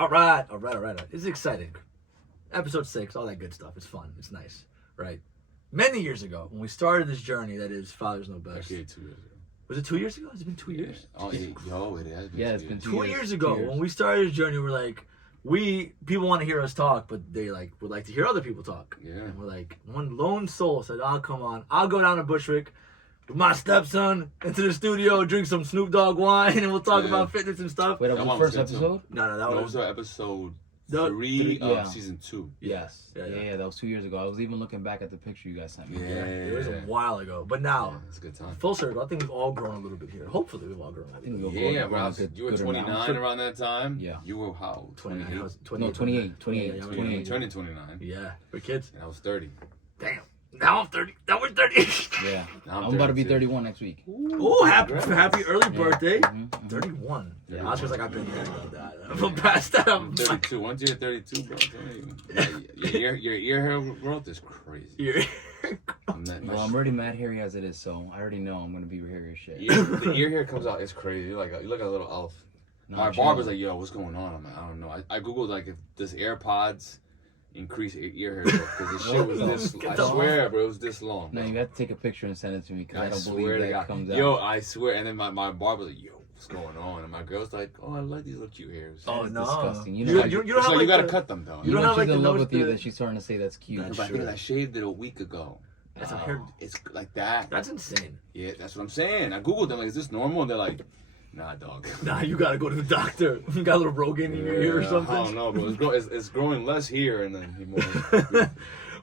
All right. It's exciting. Episode 6, all that good stuff. It's fun. It's nice, right? Many years ago, when we started this journey that is Fathers Know Best. Actually, 2 years ago. Was it 2 years ago? Has it been 2 years? Oh, yo, it has been. Yeah, it's been 2 years ago when we started this journey. We're like, people want to hear us talk, but they like would like to hear other people talk. Yeah. And we're like, one lone soul said, "Oh, come on, I'll go down to Bushwick with my stepson into the studio, drink some Snoop Dogg wine, and we'll talk about fitness and stuff." Wait, that That was one the was first good, too. episode? No, That was episode 3 yeah. of season 2. Yes. Yeah, that was 2 years ago. I was even looking back at the picture you guys sent me. Yeah. It was a while ago, but now It's a good time. full circle. I think we've all grown a little bit here. Hopefully, we've all grown. I think we'll Yeah, go bro. good- You were good 29 amount. around that time. Yeah. You were how old? 28. I was 28. 28. Yeah, 28. Turning 29. Yeah, we're kids. And I was 30. Damn. Now I'm 30. Now we're 30. Yeah. Now I'm about to be 32. 31 next week. Oh, happy early birthday. Mhm. 31. Yeah. I was just like, I've been there about that. I'm past that. I'm 32. Once you hit 32, bro, I'm telling you. Your ear hair growth is crazy. You're- Well, I'm already mad hairy as it is, so I already know I'm gonna be hairy as shit. The ear hair comes out. It's crazy. You look like a little elf. No, My chill. barber's like, yo, what's going on? I'm like, I don't know. I googled like if does AirPods increase ear hair growth because the shit was this. Get I the- swear, bro, it was this long. No, bro. you have to take a picture and send it to me because I I don't swear believe to that God. comes Yo, out. I swear. And then my barber's like, yo, what's going on? And my girl's like, oh, I like these little cute hairs. Oh, It's no. disgusting. You You, know, you, you, you don't So have you like gotta the- cut them though. you don't know have, like, she's the in love nose with you that- that she's starting to say that's cute. That's But I think true. I shaved it a week ago. That's what I heard. It's like that. That's insane. Yeah, that's what I'm saying. I googled them like, is this normal? And they're like, nah, dog. Nah, you gotta go to the doctor. You got a little Rogan in your ear or something. I don't know, bro. It's growing less here and then more.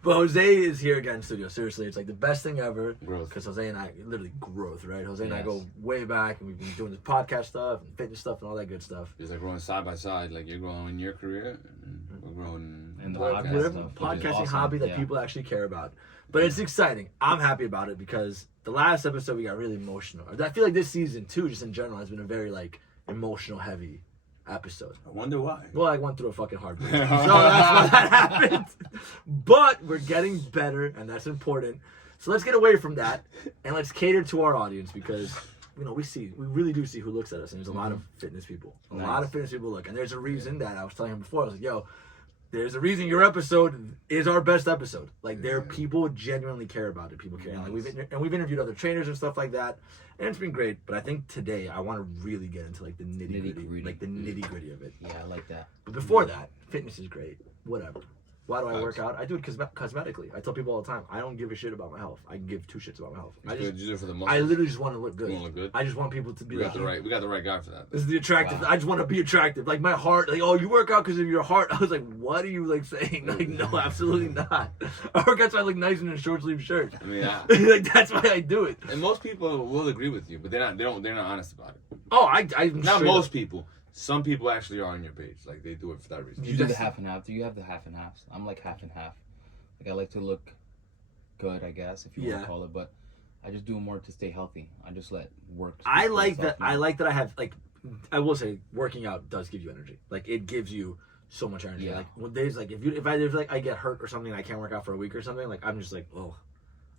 But Jose is here again in studio. Seriously, it's like the best thing ever. Growth. Because Jose and I, literally growth, right? Jose and I Yes. go way back, and we've been doing this podcast stuff and fitness stuff and all that good stuff. It's like growing side by side. Like you're growing in your career, and we're growing And the podcast podcast Whatever stuff, which is podcasting awesome. hobby that Yeah. people actually care about. But it's exciting. I'm happy about it because the last episode we got really emotional. I feel like this season too, just in general, has been a very like emotional heavy episode. I wonder why. Well, I went through a fucking heartbreak. So that's why that happened. But we're getting better, and that's important. So let's get away from that, and let's cater to our audience because, you know, we really do see who looks at us, and there's a lot of fitness people. A lot of fitness people look. And there's a reason that I was telling him before. I was like, yo, there's a reason your episode is our best episode. Like, there are people genuinely care about it. People care. And, like, we've interviewed other trainers and stuff like that, and it's been great. But I think today I want to really get into like the nitty gritty, Nitty-gritty. like the nitty gritty of it. Yeah, I like that. But before that, fitness is great. Whatever. Why do I work out? I do it cosmetically. I tell people all the time, I don't give a shit about my health. I give two shits about my health. You do it for the muscles. I literally just want to look good. You wanna look good? I just want people to be We like, got the right guy for that. this is the attractive. Wow. I just want to be attractive. Like my heart, like, oh, you work out because of your heart. I was like, what are you like saying? Like, no, absolutely not. I work out so I look nice in a short sleeve shirt. I mean, Like that's why I do it. and most people will agree with you, but they're not honest about it. Oh, I'm Not straight most up. people. Some people actually are on your page. Like they do it for that reason. You do the half and half. Do you have the half and halves? I'm like half and half. Like I like to look good, I guess, if you want to call it, but I just do it more to stay healthy. I just let work. I speak for like itself that. more. I like that. I have like, I will say, working out does give you energy. Like it gives you so much energy. Yeah. Like when days like if I get hurt or something, and I can't work out for a week or something. Like I'm just like, oh,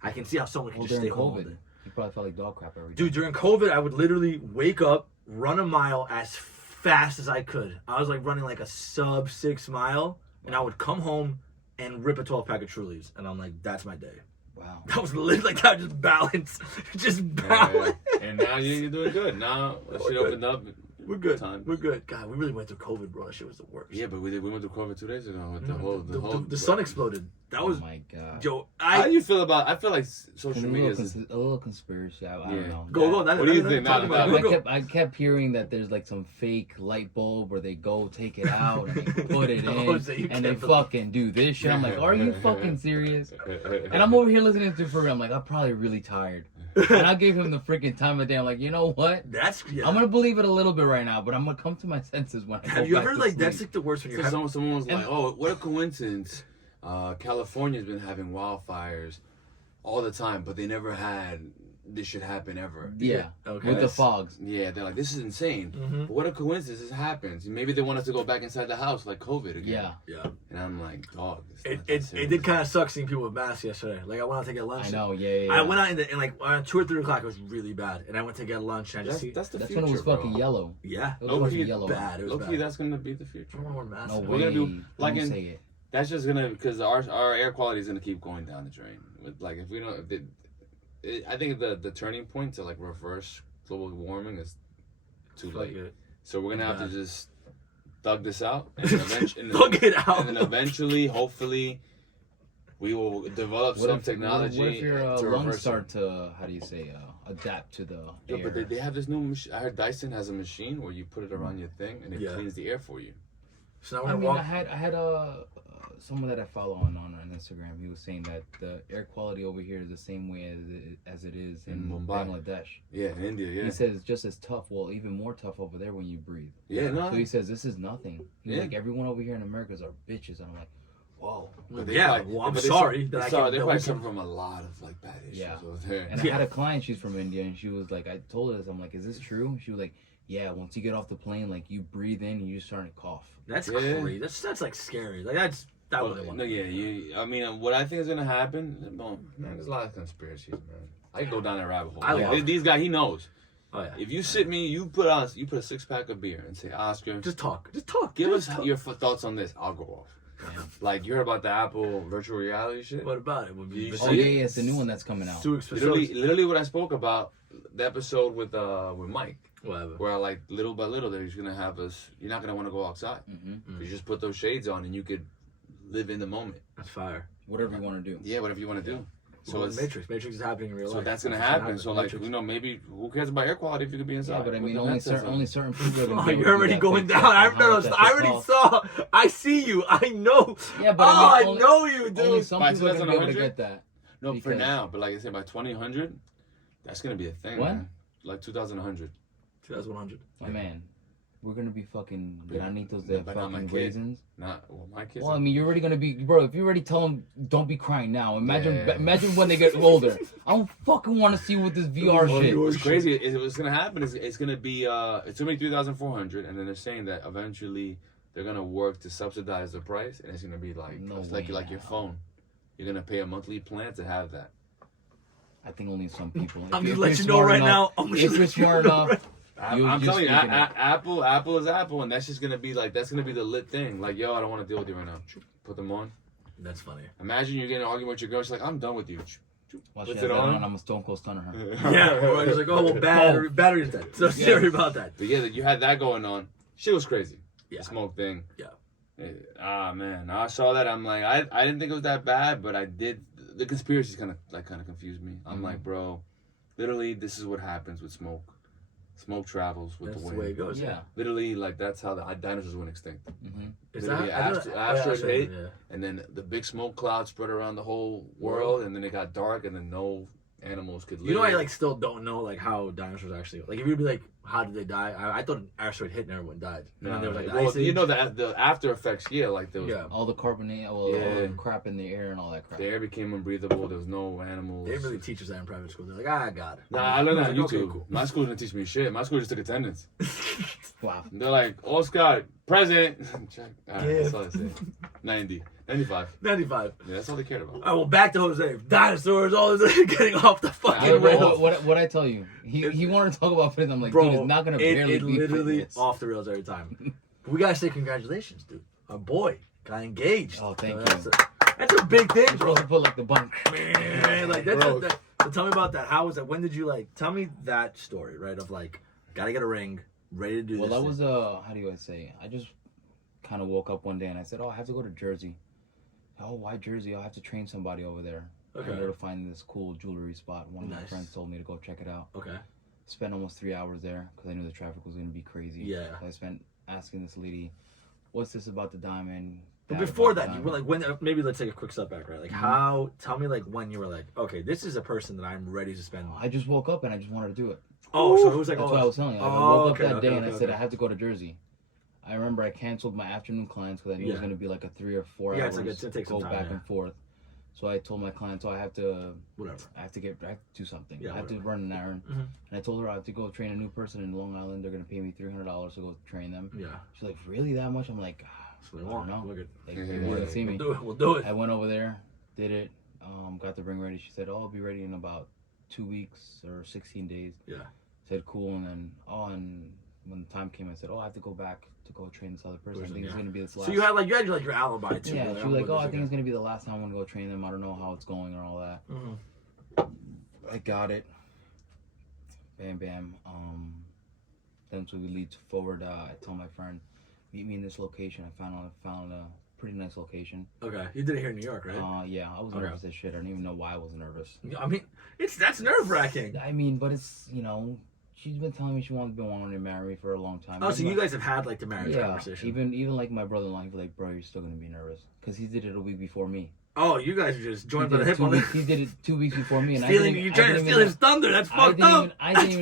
I can see how someone can Well, just during stay home all COVID, day. you probably felt like dog crap every day. Dude, during COVID, I would literally wake up, run a mile as fast as I could. I was like running like a sub 6 mile, and I would come home and rip a 12-pack of Trulies, and I'm like, that's my day. Wow. That was literally like that, just balance, just Yeah, balance. and now you're doing good. Now that shit opened up. We're good. Time. We're good. God, we really went through COVID, bro. That shit was the worst. Yeah, but we went to COVID 2 days ago with the whole The sun exploded. That was Oh my god. Joe. How do you feel about? I feel like social A media little, is. a little conspiracy. I Yeah. don't know. Go. What do you think? Talk Nah, about nah, it. Go. I kept hearing that there's like some fake light bulb where they go take it out and they put it in Jose, you and they can't believe- fucking do this shit. I'm like, are you fucking serious? And I'm over here listening to it for real. I'm like, I'm probably really tired. And I gave him the freaking time of day. I'm like, you know what? That's yeah. I'm gonna believe it a little bit right now, but I'm gonna come to my senses when I Have go you back ever to like sleep. that's like the worst when you're having. Someone was like, "Oh, what a coincidence! California's been having wildfires all the time, but they never had this should happen ever. Yeah. Okay. With the fogs. Yeah, they're like, this is insane. Mm-hmm. But what a coincidence this happens. Maybe they want us to go back inside the house like COVID again. Yeah. Yeah. And I'm like, dog. It did kind of suck seeing people with masks yesterday. Like I went out to get lunch. I know. Yeah. I went out and like 2 or 3 o'clock. It was really bad, and I went to get lunch. And I just That's the That's future, when it was fucking bro. yellow. yeah. It was Low-key fucking yellow. Bad. It was Low-key, bad. that's gonna be the future. I don't want to wear masks. No We're way. gonna do like Don't in say it. That's just gonna because our air quality is gonna keep going down the drain. Like if we don't, I think the turning point to like reverse global warming is too late. So we're gonna have to just thug this out and eventually, Thug it out. and then eventually, hopefully, we will develop some technology What if your to lungs reverse start it. to adapt to the Yeah, air? but they have this new machine. I heard Dyson has a machine where you put it around your thing and it cleans the air for you. So now I we're mean, walk. I had someone that I follow on Instagram. He was saying that the air quality over here is the same way as it is in Mumbai. Bangladesh. Yeah, in India. Yeah. He says it's just as tough. Well, even more tough over there when you breathe. Yeah, no. So he says this is nothing. He's Yeah. like, everyone over here in America are bitches. And I'm like, whoa. But they Yeah, probably- well, I'm but they sorry su- that I sorry, can't- they that probably we suffer can- from a lot of like bad issues Yeah. over there. And I had a client, she's from India, and she was like, I told her this. I'm like, is this true? She was like, yeah, once you get off the plane, like you breathe in and you just start to cough. That's Yeah. crazy. That's like scary. Like that Well, would want. no, yeah, I mean, what I think is gonna happen, man, there's a lot of conspiracies, man. I can go down that rabbit hole. I Like, love- these guys, he knows. Oh yeah. If you sit me, you put a 6-pack of beer and say, Oscar, Just talk. Just talk. give us Just talk. your thoughts on this. I'll go off. Like you heard about the Apple virtual reality shit? What about it? Would be You Oh, see yeah, it? it's the new one that's coming out. Too expensive. Literally what I spoke about the episode with Mike, Whatever. where like little by little, they're just gonna have us. You're not gonna want to go outside. Mm-hmm. You just put those shades on and you could live in the moment. That's fire. Whatever you want to do. Yeah, whatever you want to do. So So it's Matrix. Matrix is happening in real so life. that's gonna what's happen. So like Matrix. maybe who cares about air quality if you could be inside? Yeah, but I What mean, the only heck does certain people are going Oh, to you're already going down. I already saw. I see you. I know. Yeah, but I only, know you, only dude. some By people are going to be able to 2100? get that. No, for because- now. But like I said, by 2100, that's gonna be a thing. What? Man. Like 2100. 2100. My man, we're going to be fucking granitos Yeah, de but not my fucking kid. raisins. Not my kids. Well, I mean, you're already going to be, bro, if you already tell them, don't be crying now. Imagine Yeah. imagine when they get older. I don't fucking want to see what this VR shit. What's crazy is what's gonna happen is it's gonna be 3,400, and then they're saying that eventually they're gonna work to subsidize the price, and it's gonna be like No it's like way your now. phone. You're gonna pay a monthly plan to have that. I think only some people. I'm If just you're letting you know smart right enough- now. I'm If just you're smart enough, I'm just telling you, speaking it. Apple is Apple, and that's just gonna be like that's gonna be the lit thing. Like, yo, I don't want to deal with you right now. Put them on. That's funny. Imagine you're getting an argument with your girl. She's like, I'm done with you. watch Puts that it on. and I'm a stone cold stunner her. Yeah, or it's like, oh, well, battery's dead. So sorry about that. But yeah, you had that going on. Shit was crazy. Yeah. The smoke thing. Yeah. Man, I saw that. I'm like, I didn't think it was that bad, but I did. The conspiracies kind of confused me. I'm like, bro, literally, this is what happens with smoke. Smoke travels with That's the the wind. way it goes. Yeah. Literally, like that's how the dinosaurs went extinct. Mm-hmm. Is Literally, that asteroid hit, yeah. and then the big smoke cloud spread around the whole world, and then it got dark, and then no animals could live. You know, I like still don't know like how dinosaurs actually like. If you'd be like, how did they die? I thought an asteroid hit and everyone died. And then there was like the well, ice you age. know the after effects. Yeah, like there was Yeah. All the carbonate, all Yeah. the crap in the air and all that crap. the air became unbreathable. There was no animals. They didn't really teach us that in private school. They're like, I got it. Nah, I learned that on Like, YouTube. okay, cool. My school didn't teach me shit. My school just took attendance. Wow. They're like, Oscar, present. Check. All right, that's Yeah. all I say. 90. 95. 95. Yeah, that's all they cared about. All right, well, back to Jose. Dinosaurs, all this getting off the I fucking don't know rails. what I tell you. He wanted to talk about fitness. I'm like, Bro, dude, it's not gonna barely it be literally fitness. off the rails every time. But we gotta say congratulations, dude. Our boy got engaged. Oh, thank that's you. That's a big thing, You're bro. supposed to put like the bunk. Man, like that's Bro. so tell me about that. How was that? When did you like? Tell me that story, right? Of like, gotta get a ring, ready to do Well, this. that was how do I say? I just kind of woke up one day and I said, oh, I have to go to Jersey. Oh, why Jersey? I'll have to train somebody over there. Okay. I'm there to find this cool jewelry spot. One of my Nice. friends told me to go check it out. Okay. Spent almost 3 hours there because I knew the traffic was gonna be crazy. Yeah. So I spent asking this lady, "What's this about the diamond?" But that before about that, the you were like, when? Maybe let's take a quick step back, right? Like, how? Tell me, like, when you were like, okay, this is a person that I'm ready to spend. I just woke up and I just wanted to do it. Oh, so it was like, That's oh, what I was telling you. Like, I oh, woke okay, up that okay, day and okay, I said okay. I have to go to Jersey. I remember I canceled my afternoon clients because I knew it was Yeah. going to be like a 3 or 4 Yeah, hours it's like it's gonna take go some time, back yeah. and forth. So I told my client, so I have to do something. Yeah, I have to run an errand. Mm-hmm. And I told her I have to go train a new person in Long Island. They're gonna pay me $300 to go train them. Yeah. She's like, really that much? I'm like, So I don't know. Like, Yeah, they want to see me. We'll do it. I went over there, did it, got the ring ready. She said, oh, I'll be ready in about 2 weeks or 16 days. Yeah. Said cool, and then and when the time came, I said, oh, I have to go back to go train this other person. I think it's gonna be this last. So you had your alibi too. Yeah, she was like, oh, I think it's gonna be the last time I'm gonna go train them. I don't know how it's going or all that. Mm-hmm. I got it. Bam, bam. Then so we lead forward. I tell my friend, meet me in this location. I found a pretty nice location. Okay, you did it here in New York, right? Yeah, I was nervous as shit. I don't even know why I was nervous. I mean, that's nerve wracking. I mean, but it's she's been telling me she wanted to marry me for a long time. Oh, so you guys have had like the marriage conversation? Even like my brother-in-law, he was like, bro, you're still gonna be nervous because he did it a week before me. Oh, you guys are just joined by the hip on it. He did it 2 weeks before me, and you're trying to steal his thunder. That's fucked up. I didn't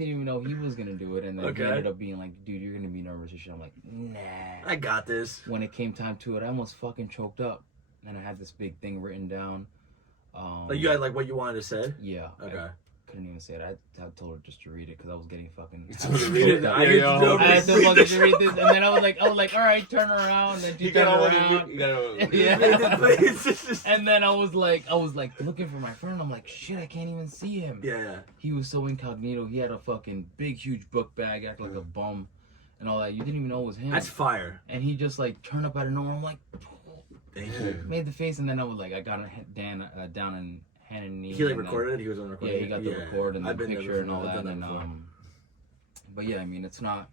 even know he was gonna do it, and then he Okay. ended up being like, dude, you're gonna be nervous and shit. I'm like, nah. I got this. When it came time to it, I almost fucking choked up, and I had this big thing written down. Like you had like what you wanted to say. Yeah. Okay. I couldn't even say it. I told her just to read it because I was getting fucking. Read it. I had to fucking read this, and then I was like, all right, turn around, and she turned around. Yeah. And then I was like looking for my friend. I'm like, shit, I can't even see him. Yeah. He was so incognito. He had a fucking big, huge book bag, act like a bum, and all that. You didn't even know it was him. That's fire. And he just like turned up out of nowhere. I'm like, thank you. Made the face, and then I was like, I got down and hand and knee. He like recorded it. He was on recording. Yeah, he got the record and the picture and all that. And but yeah, I mean, it's not,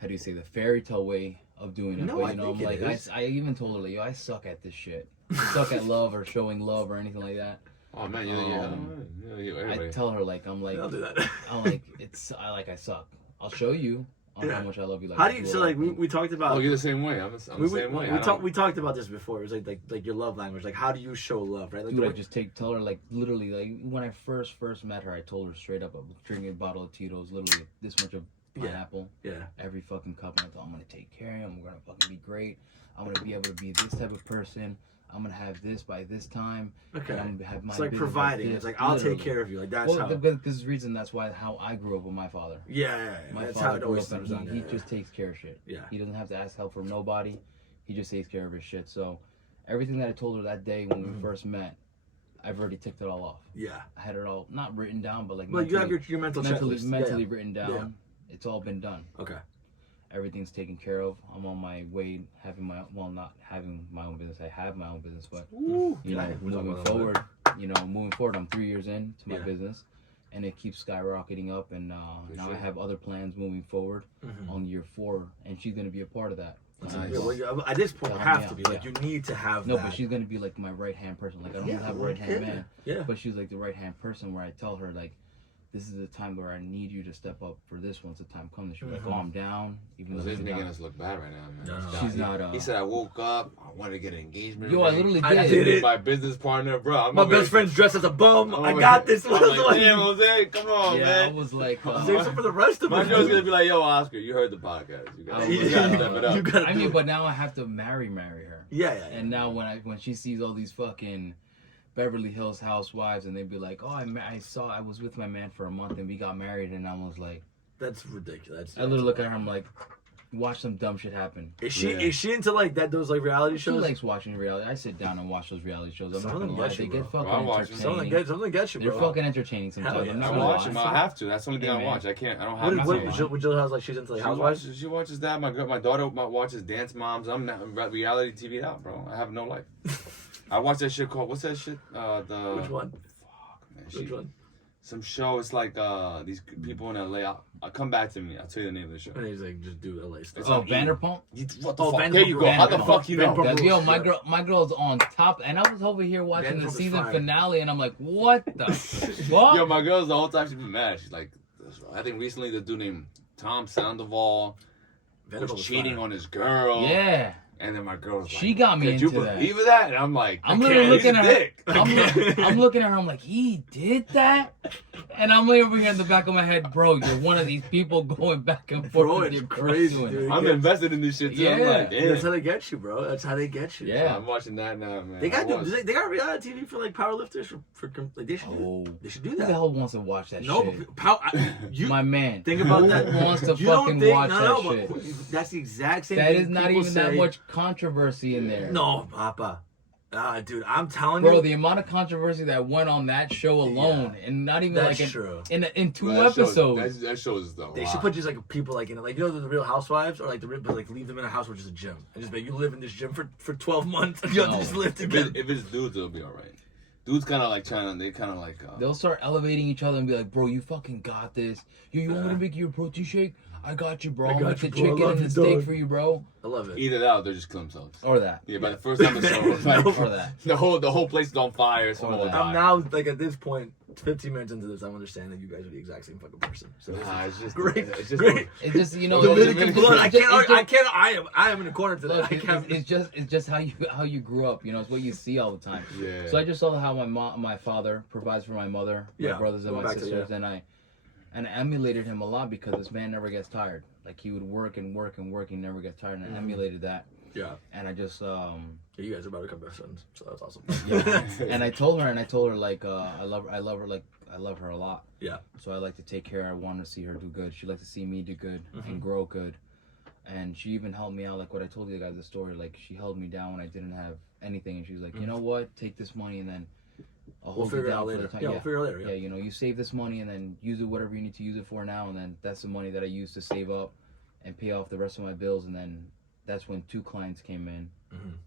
how do you say, the fairy tale way of doing it. No, but, I think I'm like, I even told her, like, yo, I suck at this shit. I suck at love or showing love or anything like that. Oh man, I tell her like, I'm like, I'll do that. I'm like, I suck. I'll show you on how much I love you. Like, how do you? So like we talked about. Oh, you're the same way. I'm the same way. We talked about this before. It was like your love language. Like how do you show love, right? Like, dude, I just tell her like literally like when I first met her, I told her straight up, I was drinking a bottle of Tito's, literally this much of pineapple. Yeah. Every fucking cup. And I thought I'm gonna take care of him. We're gonna fucking be great. I'm gonna be able to be this type of person. I'm gonna have this by this time. Okay. And I'm gonna have my. It's like providing. It's like I'll take care of you. Like that's how. Because the reason that's how I grew up with my father. Yeah. My that's father how it always grew up and he just takes care of shit. Yeah. He doesn't have to ask help from nobody. He just takes care of his shit. So everything that I told her that day when we first met, I've already ticked it all off. Yeah. I had it all not written down, but like. But you have your mentally written down. Yeah. It's all been done. Okay. Everything's taken care of. I'm on my way not having my own business. I have my own business, but moving forward, I'm 3 years into my business, and it keeps skyrocketing up. And now I have other plans moving forward on year 4, and she's gonna be a part of that. Nice. Well, at this point, you have to be like you need to have. No, but she's gonna be like my right hand person. Like I don't have a right hand man. Yeah. But she's like the right hand person where I tell her like, this is the time where I need you to step up for this once the time comes. She's like, oh, I'm down. Even though he's making us look bad right now, man. No. She's not. He said I woke up. I wanted to get an engagement. Yo, I literally did. I did it. My business partner, bro. My best friend's dressed as a bum. I got this. I'm like, damn, Jose, come on, man. I was like, save some for the rest of my us. girl's gonna be like, yo, Oscar, you heard the podcast. You gotta step it up. I mean, but now I have to marry her. Yeah. And now when she sees all these fucking Beverly Hills housewives, and they'd be like, oh, I was with my man for a month and we got married, and I was like, that's ridiculous. I literally look at her, I'm like, watch some dumb shit happen. Is she into like that, those like reality shows? She likes watching reality. I sit down and watch those reality shows. I'm not gonna lie, they get fucking entertaining. Something gets you, bro. They're fucking entertaining sometimes. Yeah. I watch them. I have to. That's the only thing I watch. I don't have nothing. Would Jill has like she's into like housewives? She watches that. My daughter watches Dance Moms. I'm not reality TV out, bro. I have no life. I watch that shit called, what's that shit? Which one? Fuck, man. Which one? Some show. It's like these people in LA. I'll come back to me. I'll tell you the name of the show. And he's like, just do LA stuff. Oh, Vanderpump? What the fuck? There you go. How the fuck you know? Yo, my girl's on top, and I was over here watching the season finale, and I'm like, what the fuck? Yo, my girl's the whole time she's been mad. She's like, I think recently the dude named Tom Sandoval was cheating on his girl. Yeah. And then my girl was like, She got me "Could you into that." believe that? And I'm like, I'm literally looking at her. dick. I'm looking at her. I'm like, he did that, and I'm over here in the back of my head, bro. You're one of these people going back and forth. Bro, with it's your crazy, doing dude. it. I'm invested in this shit too. I'm Yeah. like, damn. That's how they get you, bro. That's how they get you. Yeah. So I'm watching that now, man. They got they got reality TV for like powerlifters for like they should Oh, they should do who the that. hell wants to watch that No, shit? you My man. think about Who that. wants to You don't fucking think, watch that but shit? that's the exact same That thing. is not people even that say. much controversy in there. No, Papa. Dude, I'm telling Bro, you. the amount of controversy that went on that show alone, and not even That's like true. in two Well, that episodes. that shows though. They should put just like people like in like the Real Housewives or like but like leave them in a house which is a gym and just be like, you live in this gym for 12 months and you have to No. just live If together. it's dudes, it'll be alright. Dudes kind of like trying to. They kind of like. They'll start elevating each other and be like, "Bro, you fucking got this. You want me to make you a protein shake? I got you, bro. I I'll got make you, the bro. I chicken love and you, the steak dog. for you, bro." I love it. Either that or they're just kill themselves. Or that. Yeah, by the first episode, like, Or that. the whole place is on fire. Someone will that. die. I'm now like at this point, 15 minutes into this, I'm understanding that you guys are the exact same fucking person. So this Nah, is it's just great. It's just Great. It's just you know. Dominican it's- blood. it's just- I am in the corner today. Look, I can't. it's just how you grew up. You know, it's what you see all the time. Yeah. So I just saw how my father provides for my mother, my Yeah, brothers and going my back to- sisters, and I emulated him a lot because this man never gets tired. Like he would work and work and work, he never gets tired, and I emulated that. Yeah. And I just Yeah, you guys are about to become best friends, so that's awesome. yeah. And I told her like I love her a lot. Yeah. So I like to take care. I want to see her do good. She like to see me do good and grow good. And she even helped me out, like what I told you guys the story. Like she held me down when I didn't have anything, and she was like, you know what? Take this money and then I'll We'll hold you figure it down out for later. the time. Yeah, we'll figure it out later. Yeah, Yeah. you know, you save this money and then use it whatever you need to use it for now, and then that's the money that I use to save up and pay off the rest of my bills. And then that's when 2 clients came in,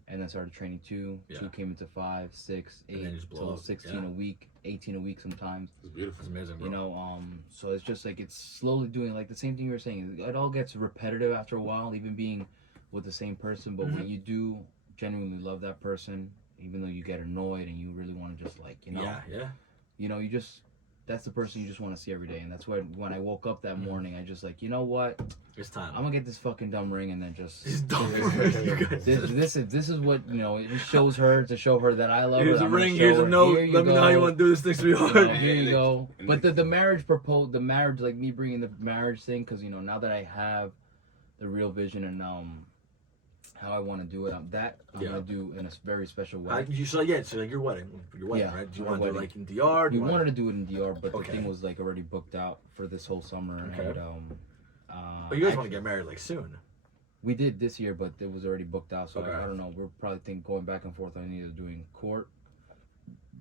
and then started training 2. Yeah. 2 came into 5, 6, And 8, then you just blow till up. 16 Yeah. a week, 18 a week sometimes. It's beautiful. It's amazing, bro. You know, so it's just like it's slowly doing like the same thing you were saying. It all gets repetitive after a while, even being with the same person. But when you do genuinely love that person, even though you get annoyed and you really want to just like, you know, you know, you just that's the person you just want to see every day. And that's why when I woke up that morning, I just like, you know what, It's time. I'm gonna get this fucking dumb ring and then just This is dumb. You guys- this is what, you know, it just shows her to show her that I love Here's her. a I'm gonna ring. show Here's a her, note. here you Let me know how you go. want to do this next week. You know, here you go. And But the marriage like me bringing the marriage thing, because you know now that I have the real vision and how I want to do it, I'm gonna do in a very special way. So like your wedding, Yeah, right? Do you my want to do it wedding. like in DR? We wanted to do it in DR, but Okay. the thing was like already booked out for this whole summer. Okay. And But you guys want to get married like soon? we did this year, but it was already booked out. So Okay. I don't know. We're probably going back and forth on either doing court,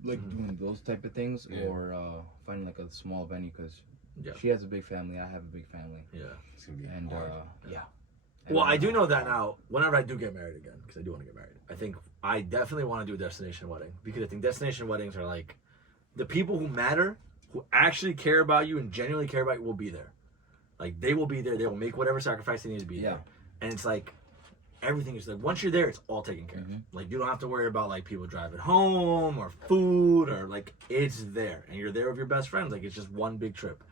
like doing those type of things, Yeah. or finding like a small venue because Yeah. she has a big family. I have a big family. Yeah. It's gonna be And hard. yeah. Well, I do know that now. Whenever I do get married again, because I do want to get married, I think I definitely want to do a destination wedding because I think destination weddings are like the people who matter, who actually care about you and genuinely care about you, will be there. Like they will be there. They will make whatever sacrifice they need to be there. And it's like everything is like once you're there, it's all taken care of. Like you don't have to worry about like people driving home or food or like it's there, and you're there with your best friends. Like it's just one big trip.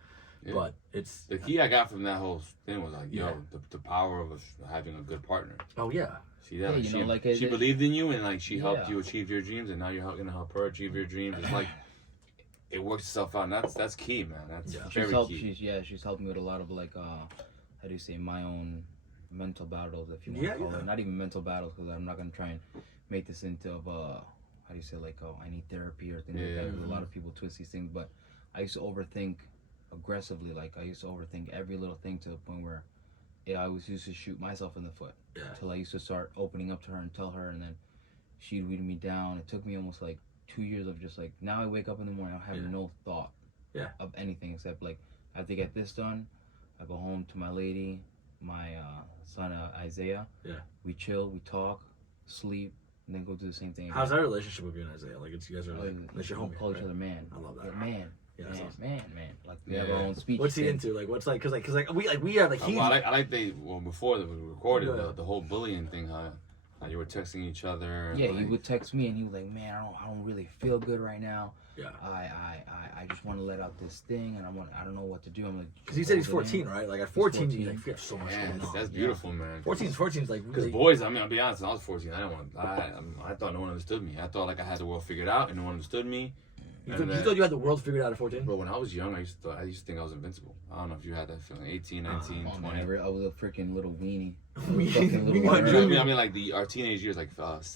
Yeah. But it's The key I got from that whole thing was like, Yeah. the power of having a good partner. oh yeah. See that? Yeah, Like, you she, know, like, she believed in you and like she helped Yeah. you achieve your dreams, and now you're gonna help her achieve your dreams. It's like it works itself out. And that's key, man. That's very key. She's helped me with a lot of like how do you say, my own mental battles, if you want to call Yeah. it. Not even mental battles, because I'm not gonna try and make this into how do you say, like, oh, I need therapy or things like that, because a lot of people twist these things. But I used to overthink aggressively. Like I used to overthink every little thing to the point where I was used to shoot myself in the foot. Yeah. Until I used to start opening up to her and tell her, and then she'd weed me down. It took me almost like 2 years of just like, now I wake up in the morning, I have no thought of anything except like I have to get this done. I go home to my lady, my son Isaiah. Yeah. We chill, we talk, sleep, and then go do the same thing again. How's that relationship with you and Isaiah? Like it's you guys are like it's your homie. Call each right? other man. I love that. Yeah, man. Yeah, that's man, awesome. man. Like we have our own speech. What's he thing. into? Like what's like because we have like he. Well, I like before we recorded Yeah. the whole bullying thing. How You were texting each other. Yeah, he would text me and he was like, "Man, I don't really feel good right now. Yeah. I just want to let out this thing, and I don't know what to do." I'm like, because he said he's 14, right? Like at 14, you have so much Yeah, going on. that's beautiful, man. 14 is like because really... boys. I mean, I'll be honest. When I was 14, I didn't want to lie. I thought no one understood me. I thought like I had the world figured out and no one understood me. You thought you had the world figured out at 14? Bro, when I was young, I used to think I was invincible. I don't know if you had that feeling. 18, 19, 20. Man, I was a freaking little weenie. Fucking little I mean, like our teenage years, like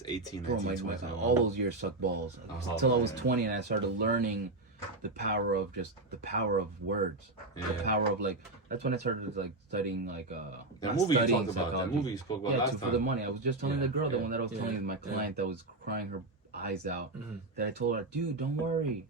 18, 19, 20. All those years sucked balls. Until I was 20 and I started learning the power of words. Yeah. The power of like, that's when I started like studying like that movie you talked about. That movie you spoke about last time. For the money. I was just telling the girl, the one that I was telling my client that was crying her eyes out, that I told her, dude, don't worry.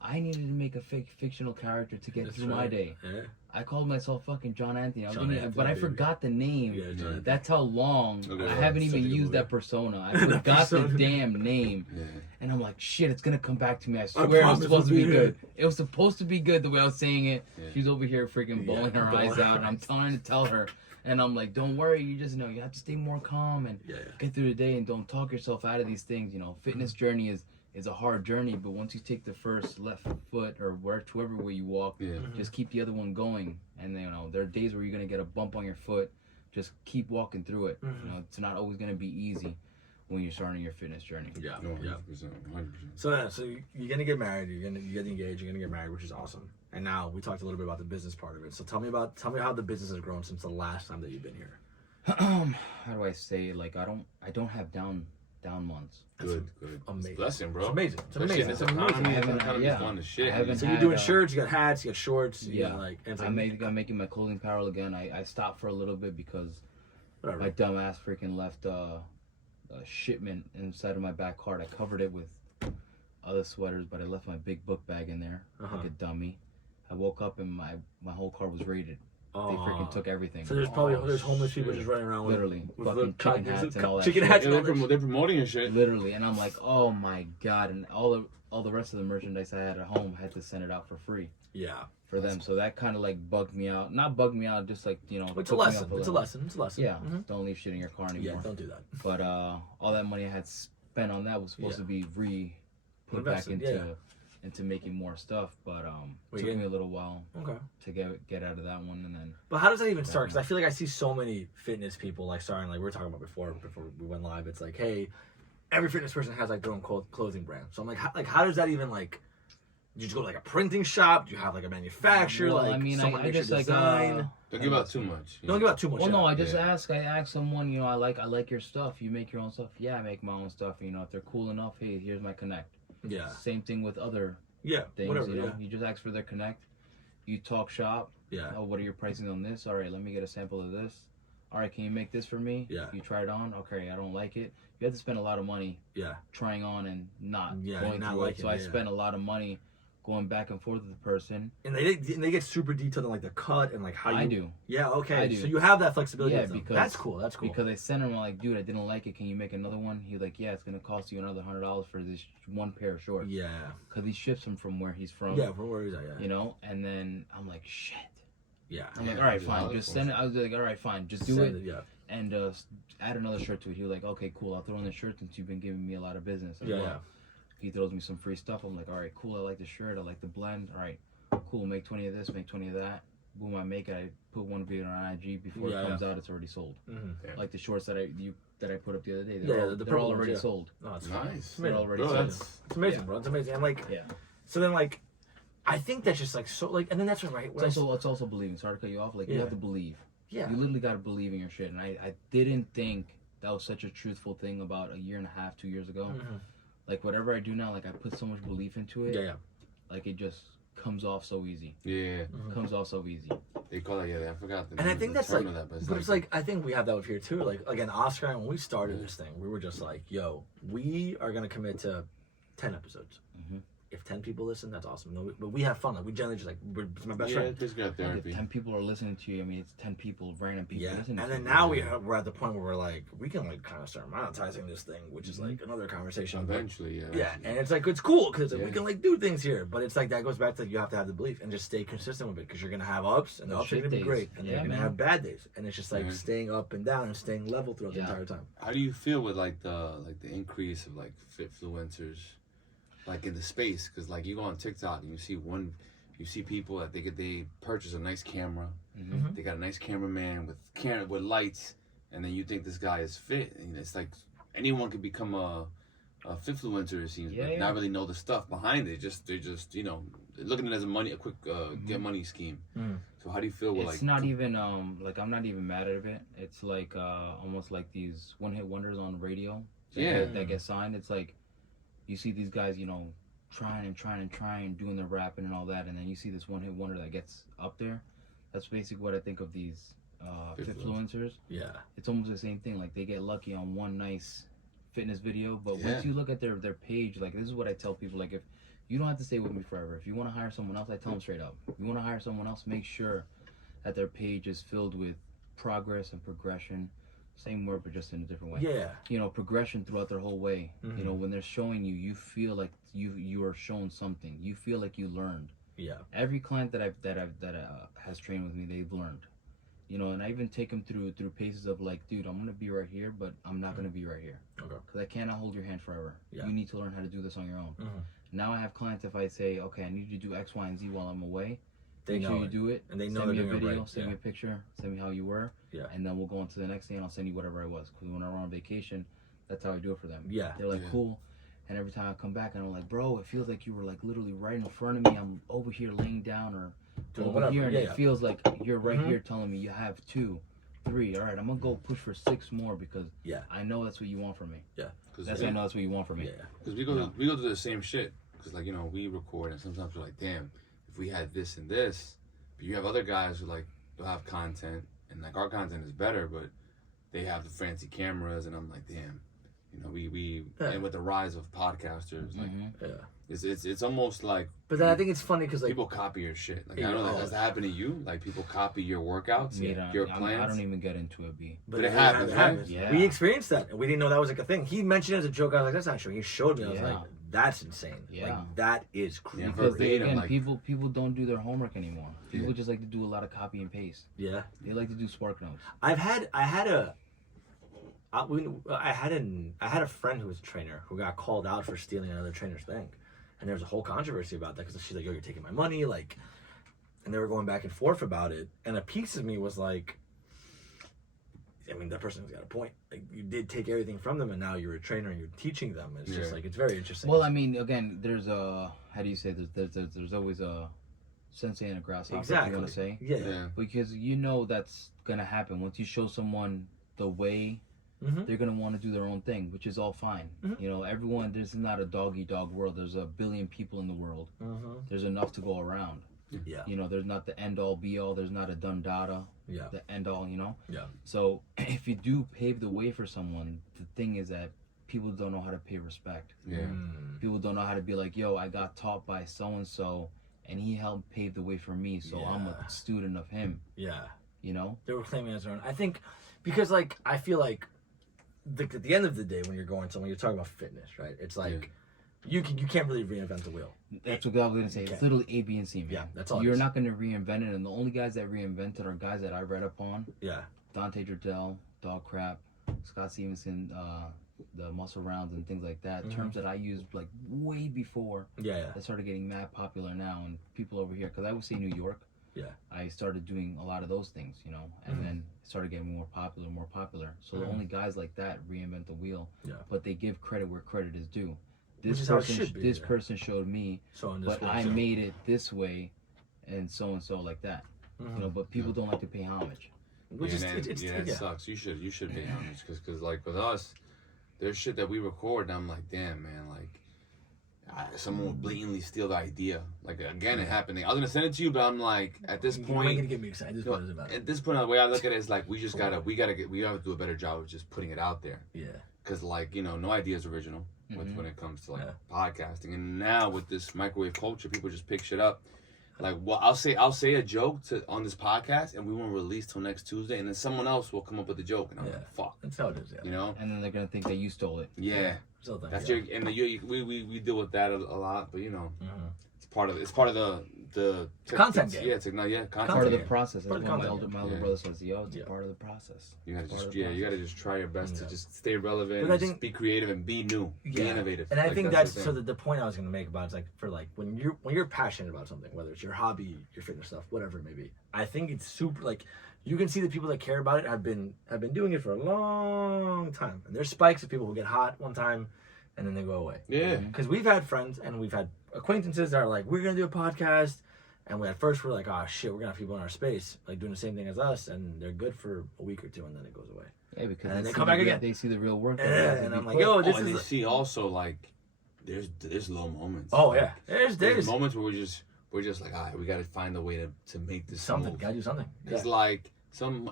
I needed to make a fake fictional character to get through my day. Yeah. I called myself fucking John Anthony. But I forgot the name. Yeah, that's how long. I haven't even used that persona. I forgot the damn name. Yeah. And I'm like, shit, it's going to come back to me. I swear it was supposed to be good. It was supposed to be good the way I was saying it. Yeah. She's over here freaking bawling her eyes out. And I'm trying to tell her. And I'm like, don't worry. You just you have to stay more calm and get through the day and don't talk yourself out of these things. Fitness journey is a hard journey, but once you take the first left foot or wherever way you walk, just keep the other one going. And there are days where you're gonna get a bump on your foot. Just keep walking through it. It's not always gonna be easy when you're starting your fitness journey. Yeah, no, 100%. So you're gonna get married. You're gonna get engaged. You're gonna get married, which is awesome. And now we talked a little bit about the business part of it. So tell me how the business has grown since the last time that you've been here. How do I say? Like I don't have down months. Good. Amazing. It's a blessing, bro. It's amazing. It's amazing. It's amazing. So you're doing shirts, you got hats, you got shorts. Yeah. I'm making my clothing apparel again. I stopped for a little bit because my dumb ass freaking left a shipment inside of my back cart. I covered it with other sweaters, but I left my big book bag in there like a dummy. I woke up and my whole car was raided. They freaking took everything. So there's homeless people just running around with fucking chicken hats and all that. Chicken hats. They're promoting your shit. Literally, and I'm like, oh my god! And all the rest of the merchandise I had at home, I had to send it out for free. Yeah. For them, so that kind of like bugged me out. Not bugged me out, just like It's a lesson. It's a lesson. Yeah. Don't leave shit in your car anymore. Yeah, don't do that. But all that money I had spent on that was supposed to be put back into making more stuff, but it took me a little while to get out of that one, and then. But how does that even start? Because I feel like I see so many fitness people starting we were talking about before we went live. It's like, hey, every fitness person has their own clothing brand. So I'm like, how does that even did you just go to a printing shop? Do you have a manufacturer? Well, I mean, I just design. Don't give out too much. Don't give out too much. Well, no, I just ask. I ask someone, I like your stuff. You make your own stuff. Yeah, I make my own stuff. If they're cool enough, hey, here's my connect. Yeah. Same thing with other things. Whatever, You just ask for their connect. You talk shop. Yeah. Oh, what are your pricing on this? All right, let me get a sample of this. All right, can you make this for me? Yeah. You try it on. Okay, I don't like it. You have to spend a lot of money. Yeah. Trying on and not going through it. So I spent a lot of money going back and forth with the person. And they get super detailed on the cut and how you. I do. Yeah. Okay. I do. So you have that flexibility. Yeah, because that's cool. That's cool. Because I sent him dude, I didn't like it. Can you make another one? He's like, yeah, it's gonna cost you another $100 for this one pair of shorts. Yeah. Because he ships them from where he's from. Yeah, from where he's at. Yeah. And then I'm like, shit. Yeah. I'm like, all right, fine. Just send it. I was like, all right, fine. Just do it. Yeah. And add another shirt to it. He was like, okay, cool. I'll throw in the shirt since you've been giving me a lot of business. Yeah. He throws me some free stuff. I'm like, all right, cool. I like the shirt. I like the blend. All right, cool. Make 20 of this. Make 20 of that. Boom, I make it. I put one video on IG before it comes out. It's already sold. Mm-hmm. Like the shorts that I put up the other day. They're all already sold. Oh, it's nice. They're already sold. It's amazing, bro. It's amazing. And so then I think that's just and then that's right. It's also believing. Sorry to cut you off. You have to believe. Yeah. You literally got to believe in your shit. And I didn't think that was such a truthful thing about a year and a half, 2 years ago. Mm-hmm. Whatever I do now, I put so much belief into it. Yeah. It just comes off so easy. Yeah. Comes off so easy. They call it, I forgot the name. And I think that's of that, but it's I think we have that with here too. Again, Oscar, when we started this thing, we were just yo, we are going to commit to 10 episodes. Mm-hmm. if 10 people listen, that's awesome. No, but we have fun. Like we generally just like it's my best Yeah, friend. it's good Like, therapy. if 10 people are listening to you, I mean, it's 10 people, random people Yeah, listening and to then you. now we're at the point where we're like we can like kind of start monetizing this thing, which is like another conversation. Eventually, yeah. Yeah, and it's like it's cool because we Yeah. can like do things here, but it's like that goes back to you have to have the belief and just stay consistent with it because you're gonna have ups and the Those ups are shit gonna be days. great and Yeah, you're gonna man. have bad days, and it's just like Yeah. staying up and down and staying level throughout the Yeah. entire time. How do you feel with like the increase of like influencers, like in the space? Because like you go on TikTok and you see people that they purchase a nice camera, Mhm. they got a nice cameraman with lights, and then you think this guy is fit, and it's like anyone can become a influencer, it seems, Yeah, but yeah. not really know the stuff behind it. They're just looking at it as a quick get money scheme. Mm. So how do you feel with It's like? not even like I'm not even mad at it. It's like almost like these one-hit wonders on the radio. Yeah. That get signed. It's like you see these guys, trying doing their rapping and all that, and then you see this one-hit wonder that gets up there. That's basically what I think of these influencers. Yeah, It's almost the same thing. Like they get lucky on one nice fitness video, but Yeah. once you look at their page, like this is what I tell people. Like if you don't have to stay with me forever. If you want to hire someone else, I tell them straight up. If you want to hire someone else, make sure that their page is filled with progress and progression. Same word, but just in a different way. yeah, Progression throughout their whole way. Mhm. When they're showing you, you feel like you are shown something. You feel like you learned. yeah. Every client that has trained with me, they've learned. And I even take them through paces of like, dude, I'm gonna be right here, but I'm not gonna be right here. Okay. Because I cannot hold your hand forever. Yeah. You need to learn how to do this on your own. Mhm. Now I have clients, if I say, okay, I need you to do X, Y, and Z while I'm away, They make know sure you it. do it. And they know send me they're a doing it video, right. send Yeah. me a picture, send me how you were, Yeah. and then we'll go on to the next day and I'll send you whatever I was. Because when I'm on vacation, that's how I do it for them. Yeah. They're like, Yeah. cool. And every time I come back and I'm like, bro, it feels like you were like literally right in front of me. I'm over here laying down or Doing over whatever. here, and Yeah, it yeah. feels like you're right Mhm. here telling me you have 2, 3. All right, I'm gonna go push for 6 more because Yeah. I know that's what you want from me. Because I know that's what you want from me. Yeah. we go through the same shit. Because like we record and sometimes we're like, damn, if we had this and this, but you have other guys who like they'll have content and like our content is better, but they have the fancy cameras, and I'm like, damn, we Yeah. and with the rise of podcasters, like Mhm. Yeah. it's almost like But then I think it's funny because like people copy your shit. Like Yeah, I don't know, oh. has that happened to you? Like people copy your workouts, your plans. I don't even get into it, B. But it happens, right? Yeah. We experienced that, and we didn't know that was like a thing. He mentioned it as a joke. I was like, "That's not true." He showed me. I was Yeah. like, "That's insane. Yeah. Like that is crazy." Yeah, Because verbatim, again, like- people don't do their homework anymore. People just like to do a lot of copy and paste. Yeah. They like to do spark notes. I had a friend who was a trainer who got called out for stealing another trainer's thing, and there was a whole controversy about that because she's like, "Yo, you're taking my money," like, and they were going back and forth about it. And a piece of me was like, I mean, that person's got a point. Like, you did take everything from them, and now you're a trainer and you're teaching them. It's just Yeah. like it's very interesting. Well, I mean, again, there's a how do you say there's always a sensei and a grasshopper. If exactly. you want to say Yeah. because that's gonna happen once you show someone the way. Mhm. They're gonna want to do their own thing, which is all fine. Mhm. Everyone. This is not a dog-eat-dog world. There's a billion people in the world. Mhm. There's enough to go around. Yeah. There's not the end-all, be-all. There's not a done data. Yeah. The end-all. Yeah. So if you do pave the way for someone, the thing is that people don't know how to pay respect. Yeah. People don't know how to be like, yo, I got taught by so-and-so, and he helped pave the way for me, so I'm Yeah. a student of him. Yeah. You know? They were claiming as their own. I think because like I feel like at the end of the day when you're talking about fitness, right? It's like you can't really reinvent the wheel. That's what I was gonna say. It's literally A, B, and C, man. Yeah, that's all it You're is. not gonna reinvent it, and the only guys that reinvented are guys that I read up on. Yeah. Dante Dردell, Dog Crap, Scott Stevenson, the muscle rounds and things like that. Mhm. Terms that I used like way before Yeah. that started getting mad popular now, and people over here, because I would say New York. Yeah. I started doing a lot of those things, and then it started getting more popular. So the only guys like that reinvent the wheel. Yeah. But they give credit where credit is due. Which This is how it person, should be, this yeah. person showed me, So in this but way, I so. made it this way, and so like that. Mhm. But people don't like to pay homage. Which is it's it sucks. You should pay homage because like with us, there's shit that we record and I'm like, damn man, like, someone would blatantly steal the idea. Like again, it happened. I was gonna send it to you, but I'm like, at this point, you're gonna get me excited. This point doesn't matter. At this point, the way I look at it is like we gotta do a better job of just putting it out there. Yeah. Because like no idea is original when it comes to like podcasting, and now with this microwave culture, people just pick shit up. Like, well, I'll say a joke on this podcast, and we won't release till next Tuesday, and then someone else will come up with a joke, and I'm like, fuck. That's how it is, You know? And then they're gonna think that you stole it. Yeah. So That's we deal with that a lot, but it's part of the content game. Content Part of the game. process. Part of the content. My older brother says, it's part of the process. You gotta just try your best to just stay relevant, but just be creative and be new, be innovative. And I think that's the point I was gonna make about it's like for like when you're passionate about something, whether it's your hobby, your fitness stuff, whatever it may be. I think it's super like you can see the people that care about it have been doing it for a long time, and there's spikes of people who get hot one time and then they go away. Yeah. Because we've had friends and we've had acquaintances that are like, we're gonna do a podcast, and we at first we're like, oh shit, we're gonna have people in our space like doing the same thing as us, and they're good for a week or two and then it goes away. Yeah, because and they come back again. They see the real work. And I'm like, yo, this is. They see also like there's low moments. Oh like, yeah, there's moments where we're just like, all right, we gotta find a way to make this something. move. Gotta do something. Because like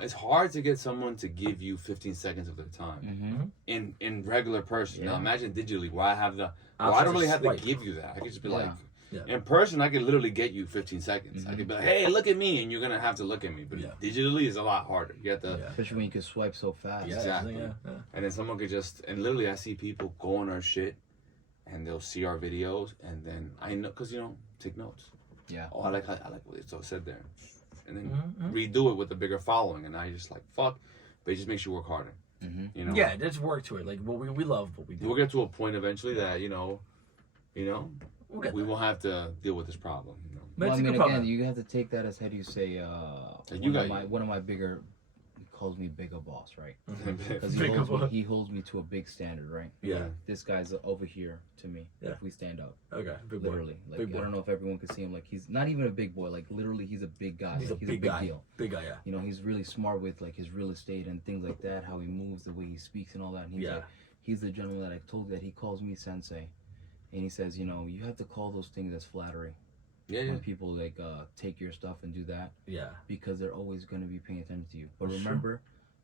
it's hard to get someone to give you 15 seconds of their time in regular person. Now imagine digitally where I have I don't really have to give you that. I could just be like, in person I could literally get you 15 seconds. I could be like, hey, look at me, and you're gonna have to look at me. But digitally is a lot harder. You have to, especially when you can swipe so fast. Yeah, exactly. And then someone could and literally I see people go on our shit, and they'll see our videos, and then I know because take notes. Yeah. Oh, I like what it's all said there. And then redo it with a bigger following, and now you're just like fuck, but it just makes you work harder. Yeah, there's work to it. Like we love what we do. We'll get to a point eventually that we won't have to deal with this problem. But well, it's I mean, problem. again, you have to take that as how do you say? One of my bigger. He calls me bigger boss, right? Because he holds me to a big standard, right? Yeah. This guy's over here to me. Yeah. If we stand up. Okay. Big boy. Literally. Like, big boy. I don't know if everyone can see him. Like he's not even a big boy. Like literally, he's a big guy. He's a big guy. Deal. Big guy. Yeah. He's really smart with like his real estate and things like that. How he moves, the way he speaks, and all that. And he's like, he's the gentleman that I told that he calls me sensei, and he says, you have to call those things as flattery. Yeah. When people like take your stuff and do that. Yeah. Because they're always going to be paying attention to you. But remember,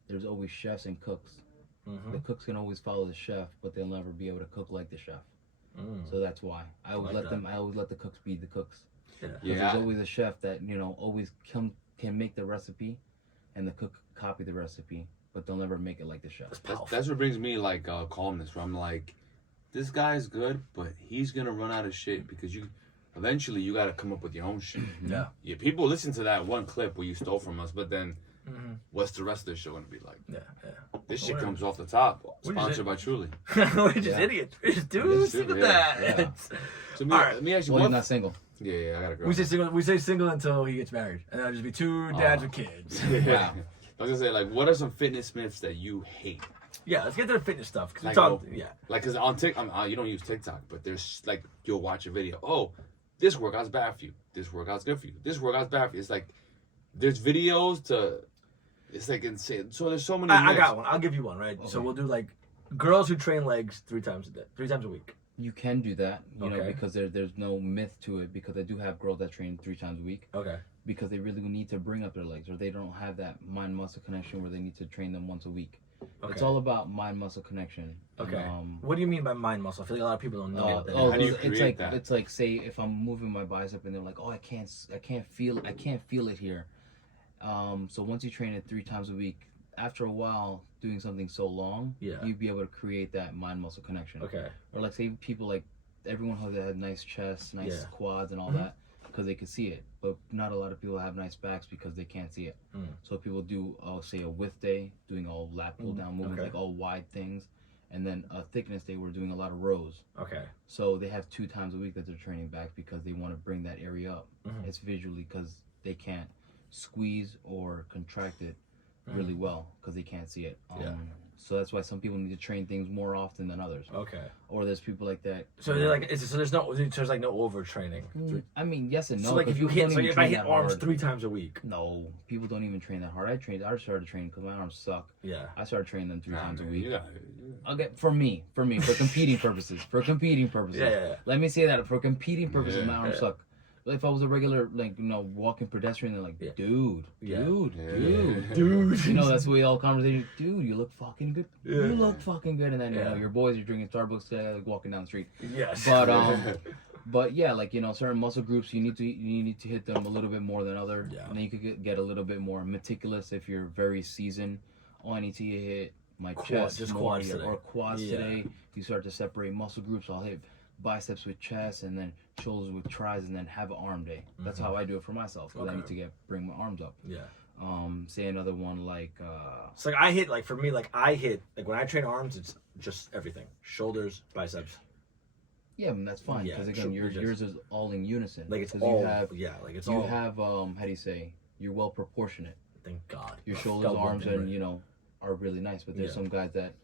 there's always chefs and cooks. The cooks can always follow the chef, but they'll never be able to cook like the chef. So that's why I always I always let the cooks be the cooks. Yeah. There's always a chef that always can make the recipe, and the cook copy the recipe, but they'll never make it like the chef. That's what brings me like calmness. Where I'm like, this guy's good, but he's gonna run out of shit because eventually you gotta come up with your own shit. Yeah. People listen to that one clip where you stole from us, but then what's the rest of the show gonna be like? Yeah. This shit comes off the top. Sponsored by Truly. We're just idiots. We're just dudes. Look at that. Yeah. So let me ask you. Well, you're not single. Yeah, I got a girl. We say single until he gets married, and that'll just be two dads with kids. Wow. I was gonna say, like, what are some fitness myths that you hate? Yeah, let's get to the fitness stuff. Cause like, cause on TikTok, you don't use TikTok, but there's like, you'll watch a video. Oh, this workout's bad for you. This workout's good for you. This workout's bad for you. It's like, there's videos to. It's like insane. So there's so many. I got one. I'll give you one. Right. Okay. So we'll do like girls who train legs 3 times a week. You can do that, you know, because there's no myth to it. Because I do have girls that train 3 times a week. Okay. Because they really need to bring up their legs, or they don't have that mind-muscle connection where they need to train them once a week. Okay. It's all about mind-muscle connection. Okay. What do you mean by mind-muscle? I feel like a lot of people don't know. How do you create that? It's like, say if I'm moving my bicep and they're like, oh, I can't feel it here. So once you train it 3 times a week, after a while doing something so long, you'd be able to create that mind-muscle connection. Okay. Or like say people like everyone who had nice chests, nice quads and all that because they could see it, but not a lot of people have nice backs because they can't see it. So people do say a width day, doing all lat pull down movements, like all wide things, and then a thickness day we're doing a lot of rows. Okay. So they have 2 times a week that they're training back because they want to bring that area up. It's visually because they can't squeeze or contract it really well because they can't see it. So that's why some people need to train things more often than others. Okay. Or there's people like that. So they're like, there's no overtraining. I mean, yes and no. So like if I hit arms 3 times a week. No, people don't even train that hard. I started training because my arms suck. Yeah. I started training them 3 times a week. Okay, for me, for competing purposes, Yeah. Let me say that for competing purposes, my arms Yeah. suck. But if I was a regular, like, walking pedestrian, they're like, Yeah. dude, Yeah. dude. You know, that's the way all conversations. Dude, you look fucking good. Yeah. You look fucking good, and then Yeah. your boys are drinking Starbucks today, like walking down the street. Yes. But yeah, like, certain muscle groups you need to hit them a little bit more than other. Yeah. And then you could get a little bit more meticulous if you're very seasoned. Oh, I need to hit my chest just more, quads today. or quads Yeah. today. You start to separate muscle groups. I'll hit biceps with chest, and then shoulders with tries, and then have an arm day. That's how I do it for myself. Because I need to bring my arms up. Yeah. Say another one like. It's like I hit when I train arms, it's just everything: shoulders, biceps. Yeah, that's fine. Yeah, Because again, yours is all in unison. Like it's 'Cause all. You have, all. how do you say? You're well proportionate. Thank God. Your shoulders, arms, and are really nice. But there's some guys that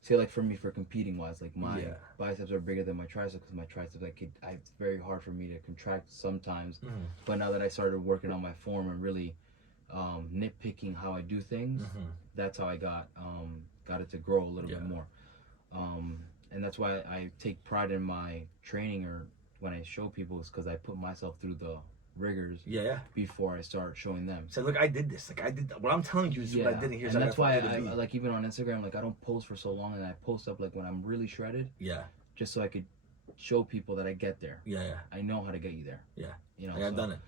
say, like, for me, for competing wise, like my biceps are bigger than my triceps, because my triceps, it's very hard for me to contract sometimes. But now that I started working on my form and really nitpicking how I do things, that's how I got it to grow a little bit more. And that's why I take pride in my training, or when I show people, is because I put myself through the rigors before I start showing them. So look, I did this. Like I did. What I'm telling you is what I did here. And that's why I like, even on Instagram, like, I don't post for so long, and I post up like when I'm really shredded. Yeah. Just so I could show people that I get there. Yeah. I know how to get you there. Yeah. Like, I've done it.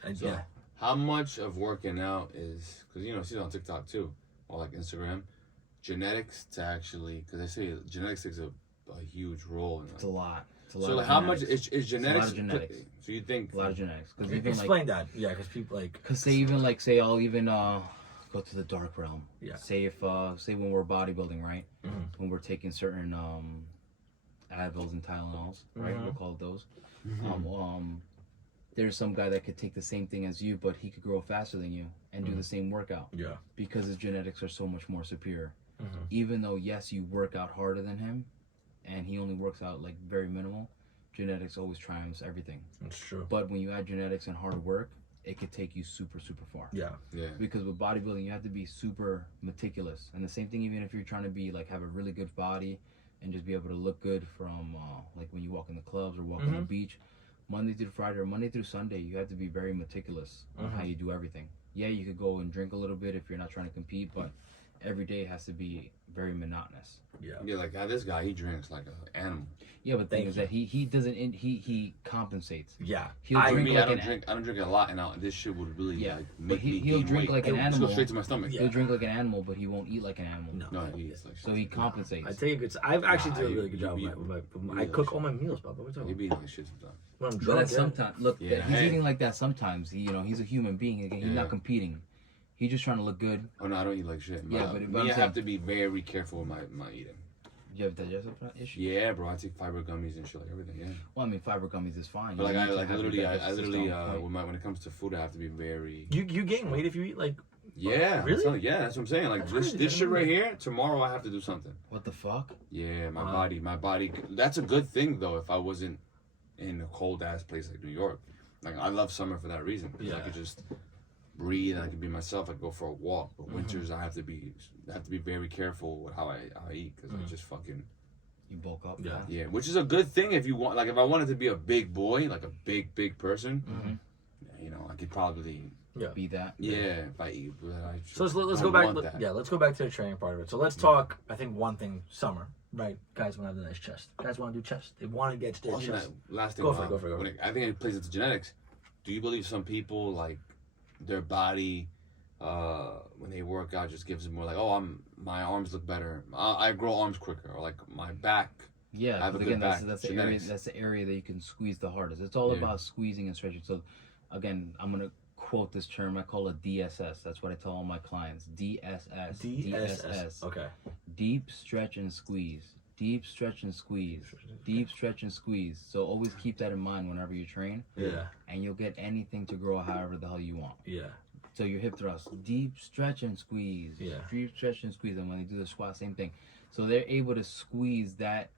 How much of working out is, because she's on TikTok too, or like Instagram, genetics to actually, because they say genetics takes a huge role in it. It's a lot. So like, how much is genetics? A lot of genetics. So you think a lot of genetics? Because even explain that. Yeah, because people like. Because they even like say, I'll even go to the dark realm. Yeah. Say when we're bodybuilding, right? When we're taking certain Advils and Tylenols, right? We'll call it those. There's some guy that could take the same thing as you, but he could grow faster than you and do the same workout. Yeah. Because his genetics are so much more superior. Even though, yes, you work out harder than him, and he only works out like very minimal, genetics always triumphs everything. That's true. But when you add genetics and hard work, it could take you super, super far. Yeah. Because with bodybuilding, you have to be super meticulous. And the same thing, even if you're trying to be like, have a really good body and just be able to look good from like when you walk in the clubs or walk on the beach, Monday through Friday or Monday through Sunday, you have to be very meticulous on how you do everything. Yeah, you could go and drink a little bit if you're not trying to compete, but every day has to be very monotonous. Yeah, like this guy, he drinks like an animal. Yeah, but the thing is that he doesn't, he compensates. Yeah. He'll drink I don't drink a lot, and this shit would really like make me he'll drink weight. like an animal. Go straight to my stomach. He'll drink like an animal, but he won't eat like an animal. No, he eats like shit. So he compensates. I take a good. I've actually done a really good job. I cook all my meals, Papa. What are you talking about? He be like shit sometimes. When I'm But drunk, that's sometimes. Look, he's eating like that sometimes. He's a human being. He's not competing. He's just trying to look good. Oh no, I don't eat like shit. But I have to be very careful with my eating. You have digestive issues? Yeah, bro. I take fiber gummies and shit, like everything. Yeah. Well, I mean, fiber gummies is fine. But I literally, when it comes to food, I have to be very. You gain weight if you eat like. Yeah. Really? Yeah, that's what I'm saying. Like this shit right here. Tomorrow I have to do something. What the fuck? Yeah, my body. That's a good thing though. If I wasn't in a cold ass place like New York, like I love summer for that reason. Yeah. I could just breathe and I can be myself. I go for a walk. But winters I have to be very careful with how I eat, because I just fucking. You bulk up. Yeah, which is a good thing if you want. Like if I wanted to be a big boy, like a big person, I could probably be that. Yeah, if I eat. So let's go back. Let's go back to the training part of it. So let's talk. I think one thing, summer. Right, guys want to have a nice chest. Guys want to do chest. They want to get to their chest. Last thing. Go for it. I think it plays into genetics. Do you believe some people like their body when they work out just gives them more like, oh, my arms look better. I grow arms quicker, or like my back. Yeah, I have a again, good back. that's the area that you can squeeze the hardest. It's all about squeezing and stretching. So, again, I'm gonna quote this term. I call it DSS. That's what I tell all my clients. DSS. Okay. Deep stretch and squeeze. Deep stretch and squeeze. Deep stretch and squeeze. So always keep that in mind whenever you train. Yeah. And you'll get anything to grow however the hell you want. Yeah. So your hip thrust, deep stretch and squeeze. Yeah. Deep stretch and squeeze. And when they do the squat, same thing. So they're able to squeeze that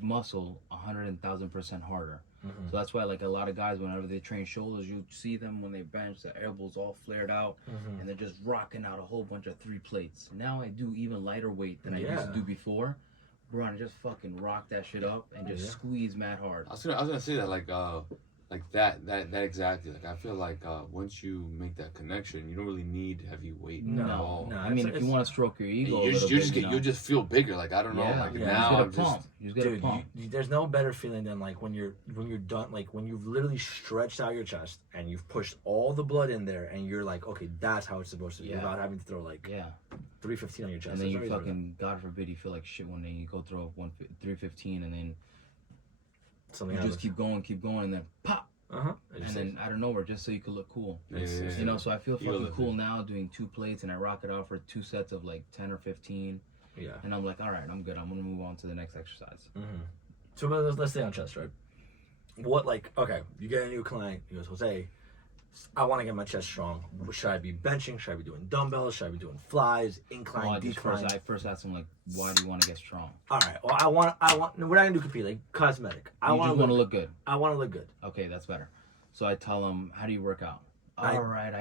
muscle 100,000% harder. So that's why, like, a lot of guys, whenever they train shoulders, you see them when they bench, the elbows all flared out, and they're just rocking out a whole bunch of 3 plates. Now I do even lighter weight than I used to do before, run, just fucking rock that shit up and just squeeze mad hard. I was gonna say that like that exactly. Like I feel like once you make that connection, you don't really need heavy weight at all. No. I mean, if you want to stroke your ego, you just feel bigger. Like I don't know. Like now I'm just. You just get a pump. There's no better feeling than like when you're done, like when you've literally stretched out your chest and you've pushed all the blood in there, and you're like, okay, that's how it's supposed to be, without having to throw like 315 on your chest. And then you fucking, God forbid, you feel like shit one day, you go throw 315, and then something you just keep going, and then pop. And then out of nowhere, just so you could look cool. You know, so I feel fucking cool now doing 2 plates, and I rock it out for 2 sets of like 10 or 15. Yeah. And I'm like, all right, I'm good. I'm gonna move on to the next exercise. So let's stay on chest, right? What, like, okay, you get a new client. He goes, Jose, I want to get my chest strong. Should I be benching? Should I be doing dumbbells? Should I be doing flies, incline, decline? I first asked him, like, why do you want to get strong? All right. Well, I want. We're not gonna do compete, like cosmetic. I want to look good. I want to look good. Okay, that's better. So I tell him, how do you work out? I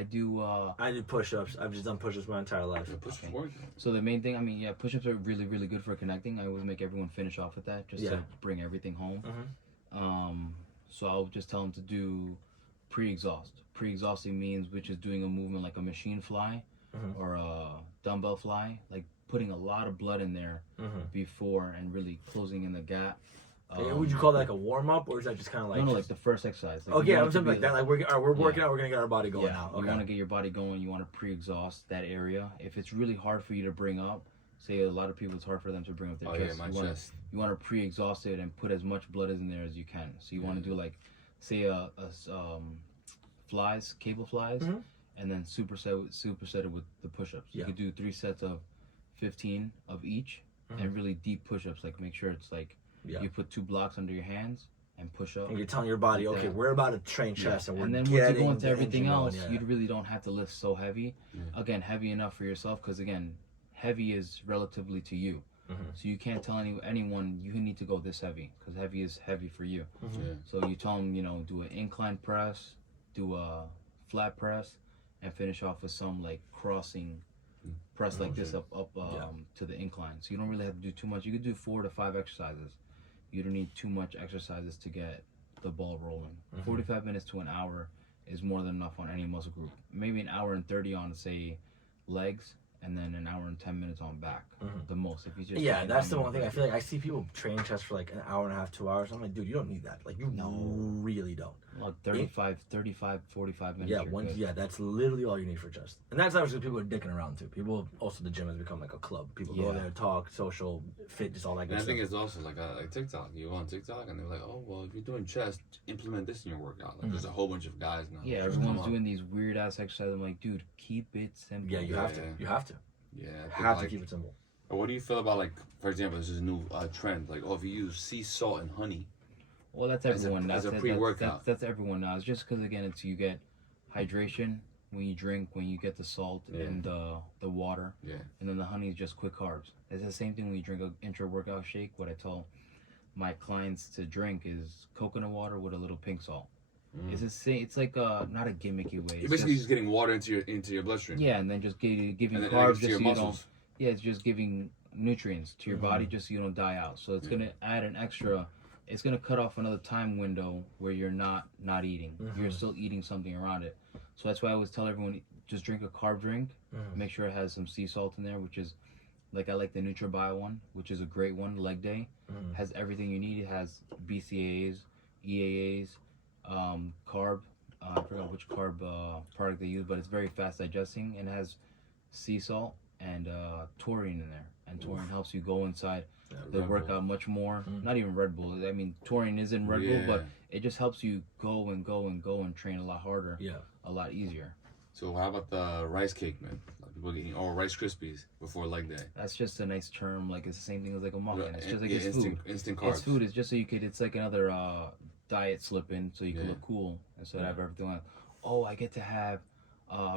do. I do push-ups. I've just done push-ups my entire life. Push-ups work. So the main thing, I mean, push-ups are really, really good for connecting. I always make everyone finish off with that, just to bring everything home. So I'll just tell them to do pre-exhaust. Pre-exhausting means which is doing a movement like a machine fly or a dumbbell fly, like putting a lot of blood in there before and really closing in the gap. Would you call that like a warm-up, or is that just kind of like... No, like the first exercise. Like okay, something like that. Like we're working out, we're going to get our body going now. You want to get your body going, you want to pre-exhaust that area. If it's really hard for you to bring up, say a lot of people, it's hard for them to bring up their chest. Chest. You want to pre-exhaust it and put as much blood in there as you can. So you want to do like, say flies, cable flies, and then superset it with the push-ups. You could do 3 sets of 15 of each, and really deep push-ups. Like make sure it's like, you put 2 blocks under your hands and push up. And you're telling your body, okay, we're about to train chest, and we're then once you go into everything else, you really don't have to lift so heavy. Again, heavy enough for yourself, because again, heavy is relatively to you. So you can't tell anyone you need to go this heavy, because heavy is heavy for you. So you tell them, do an incline press, do a flat press, and finish off with some like crossing press like this up to the incline. So you don't really have to do too much. You could do 4 to 5 exercises. You don't need too much exercises to get the ball rolling. 45 minutes to an hour is more than enough on any muscle group. Maybe an hour and 30 on, say, legs, and then an hour and 10 minutes on back, the most. If you just that's the one thing. I feel like I see people train chest for like an hour and a half, 2 hours. I'm like, dude, you don't need that. Like, you really don't. Like 35, 45 minutes. That's literally all you need for chest. And that's obviously people are dicking around too. People, also the gym has become like a club. People go there, talk, social, fit, just all that good stuff. stuff. I think it's also like TikTok. You go on TikTok and they're like, oh, well, if you're doing chest, implement this in your workout. Like, there's a whole bunch of guys now. Yeah, everyone's doing these weird ass exercises. I'm like, dude, keep it simple. Yeah, you have to. You have to. Yeah, I have to keep it simple. What do you feel about, like, for example, this is a new trend, like, if you use sea salt and honey? Well, that's everyone. As a pre-workout. That's everyone now. It's just because, again, you get hydration when you drink, when you get the salt and the water. Yeah. And then the honey is just quick carbs. It's the same thing when you drink an intra-workout shake. What I tell my clients to drink is coconut water with a little pink salt. It's the same. It's like not a gimmicky way. You're basically just getting water into your bloodstream. Yeah, and then just giving carbs just so you don't. Yeah, it's just giving nutrients to your body just so you don't die out. So it's gonna add an extra. It's gonna cut off another time window where you're not eating. You're still eating something around it. So that's why I always tell everyone, just drink a carb drink. Make sure it has some sea salt in there, which is like I like the NutriBio one, which is a great one. Leg day has everything you need. It has BCAAs, EAAs. Carb, I forgot which carb product they use, but it's very fast digesting, and it has sea salt and taurine in there, and taurine helps you go inside the workout much more. Not even Red Bull. I mean, taurine is in Red Bull, but it just helps you go and train a lot harder, a lot easier. So how about the rice cake, man? Like people eating Rice Krispies before leg day. That's just a nice term. Like it's the same thing as like a muffin. It's just like it's food. Instant carbs. It's food. It's just so you could. It's like another diet slip in, so you can look cool instead of everything like, oh, I get to have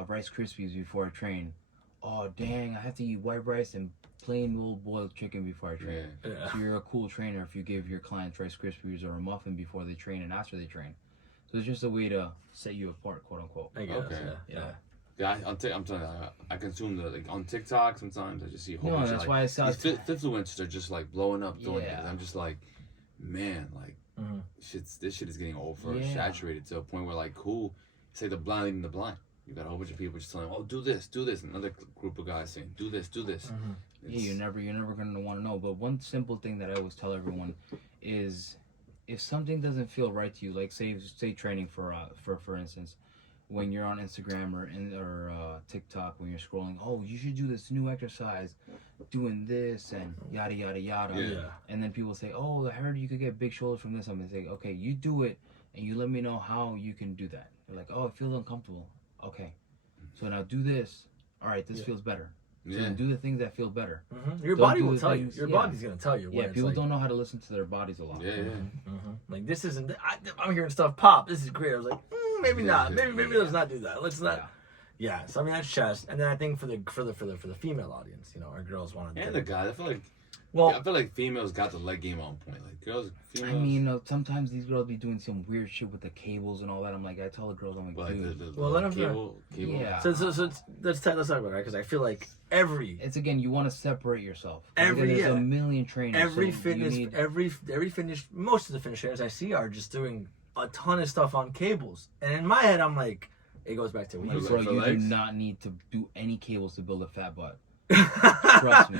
Rice Krispies before I train. Oh dang, I have to eat white rice and plain old boiled chicken before I train. So you're a cool trainer if you give your clients Rice Krispies or a muffin before they train and after they train. So it's just a way to set you apart, quote unquote. I guess, Yeah, I'm telling you, I consume on TikTok sometimes. I just see a whole bunch that's of why I saw these influencers are just like blowing up doing it. And I'm just like, man, like this shit is getting oversaturated to a point where like, cool, say the blind leading the blind. You got a whole bunch of people just telling, oh, do this. Another group of guys saying, do this. Yeah, you're never gonna want to know. But one simple thing that I always tell everyone is, if something doesn't feel right to you, like say training for instance, when you're on Instagram or TikTok, when you're scrolling, oh, you should do this new exercise, doing this and yada yada yada. Yeah. And then people say, oh, I heard you could get big shoulders from this. I'm gonna say, okay, you do it, and you let me know how you can do that. They're like, oh, it feels uncomfortable. Okay, so now do this. All right, this feels better. So then do the things that feel better. Your body will tell you. Your body's gonna tell you. Yeah, people don't know how to listen to their bodies a lot. Yeah. Like this isn't. I'm hearing stuff pop. This is great. I was like, maybe not. Maybe let's not do that. Let's not. Yeah. So I mean that's chest, and then I think for the female audience, our girls want to. And the guy, I feel like females got the leg game on point. Like females. I mean, sometimes these girls be doing some weird shit with the cables and all that. I'm like, I tell the girls, I'm like, dude. Well, let them cable. Yeah. So let's talk about it, right? Because I feel like it's again, you want to separate yourself. There's a million trainers. Most of the fitness trainers I see are just doing a ton of stuff on cables, and in my head, I'm like, it goes back to what you said. Bro, you do not need to do any cables to build a fat butt. Trust me.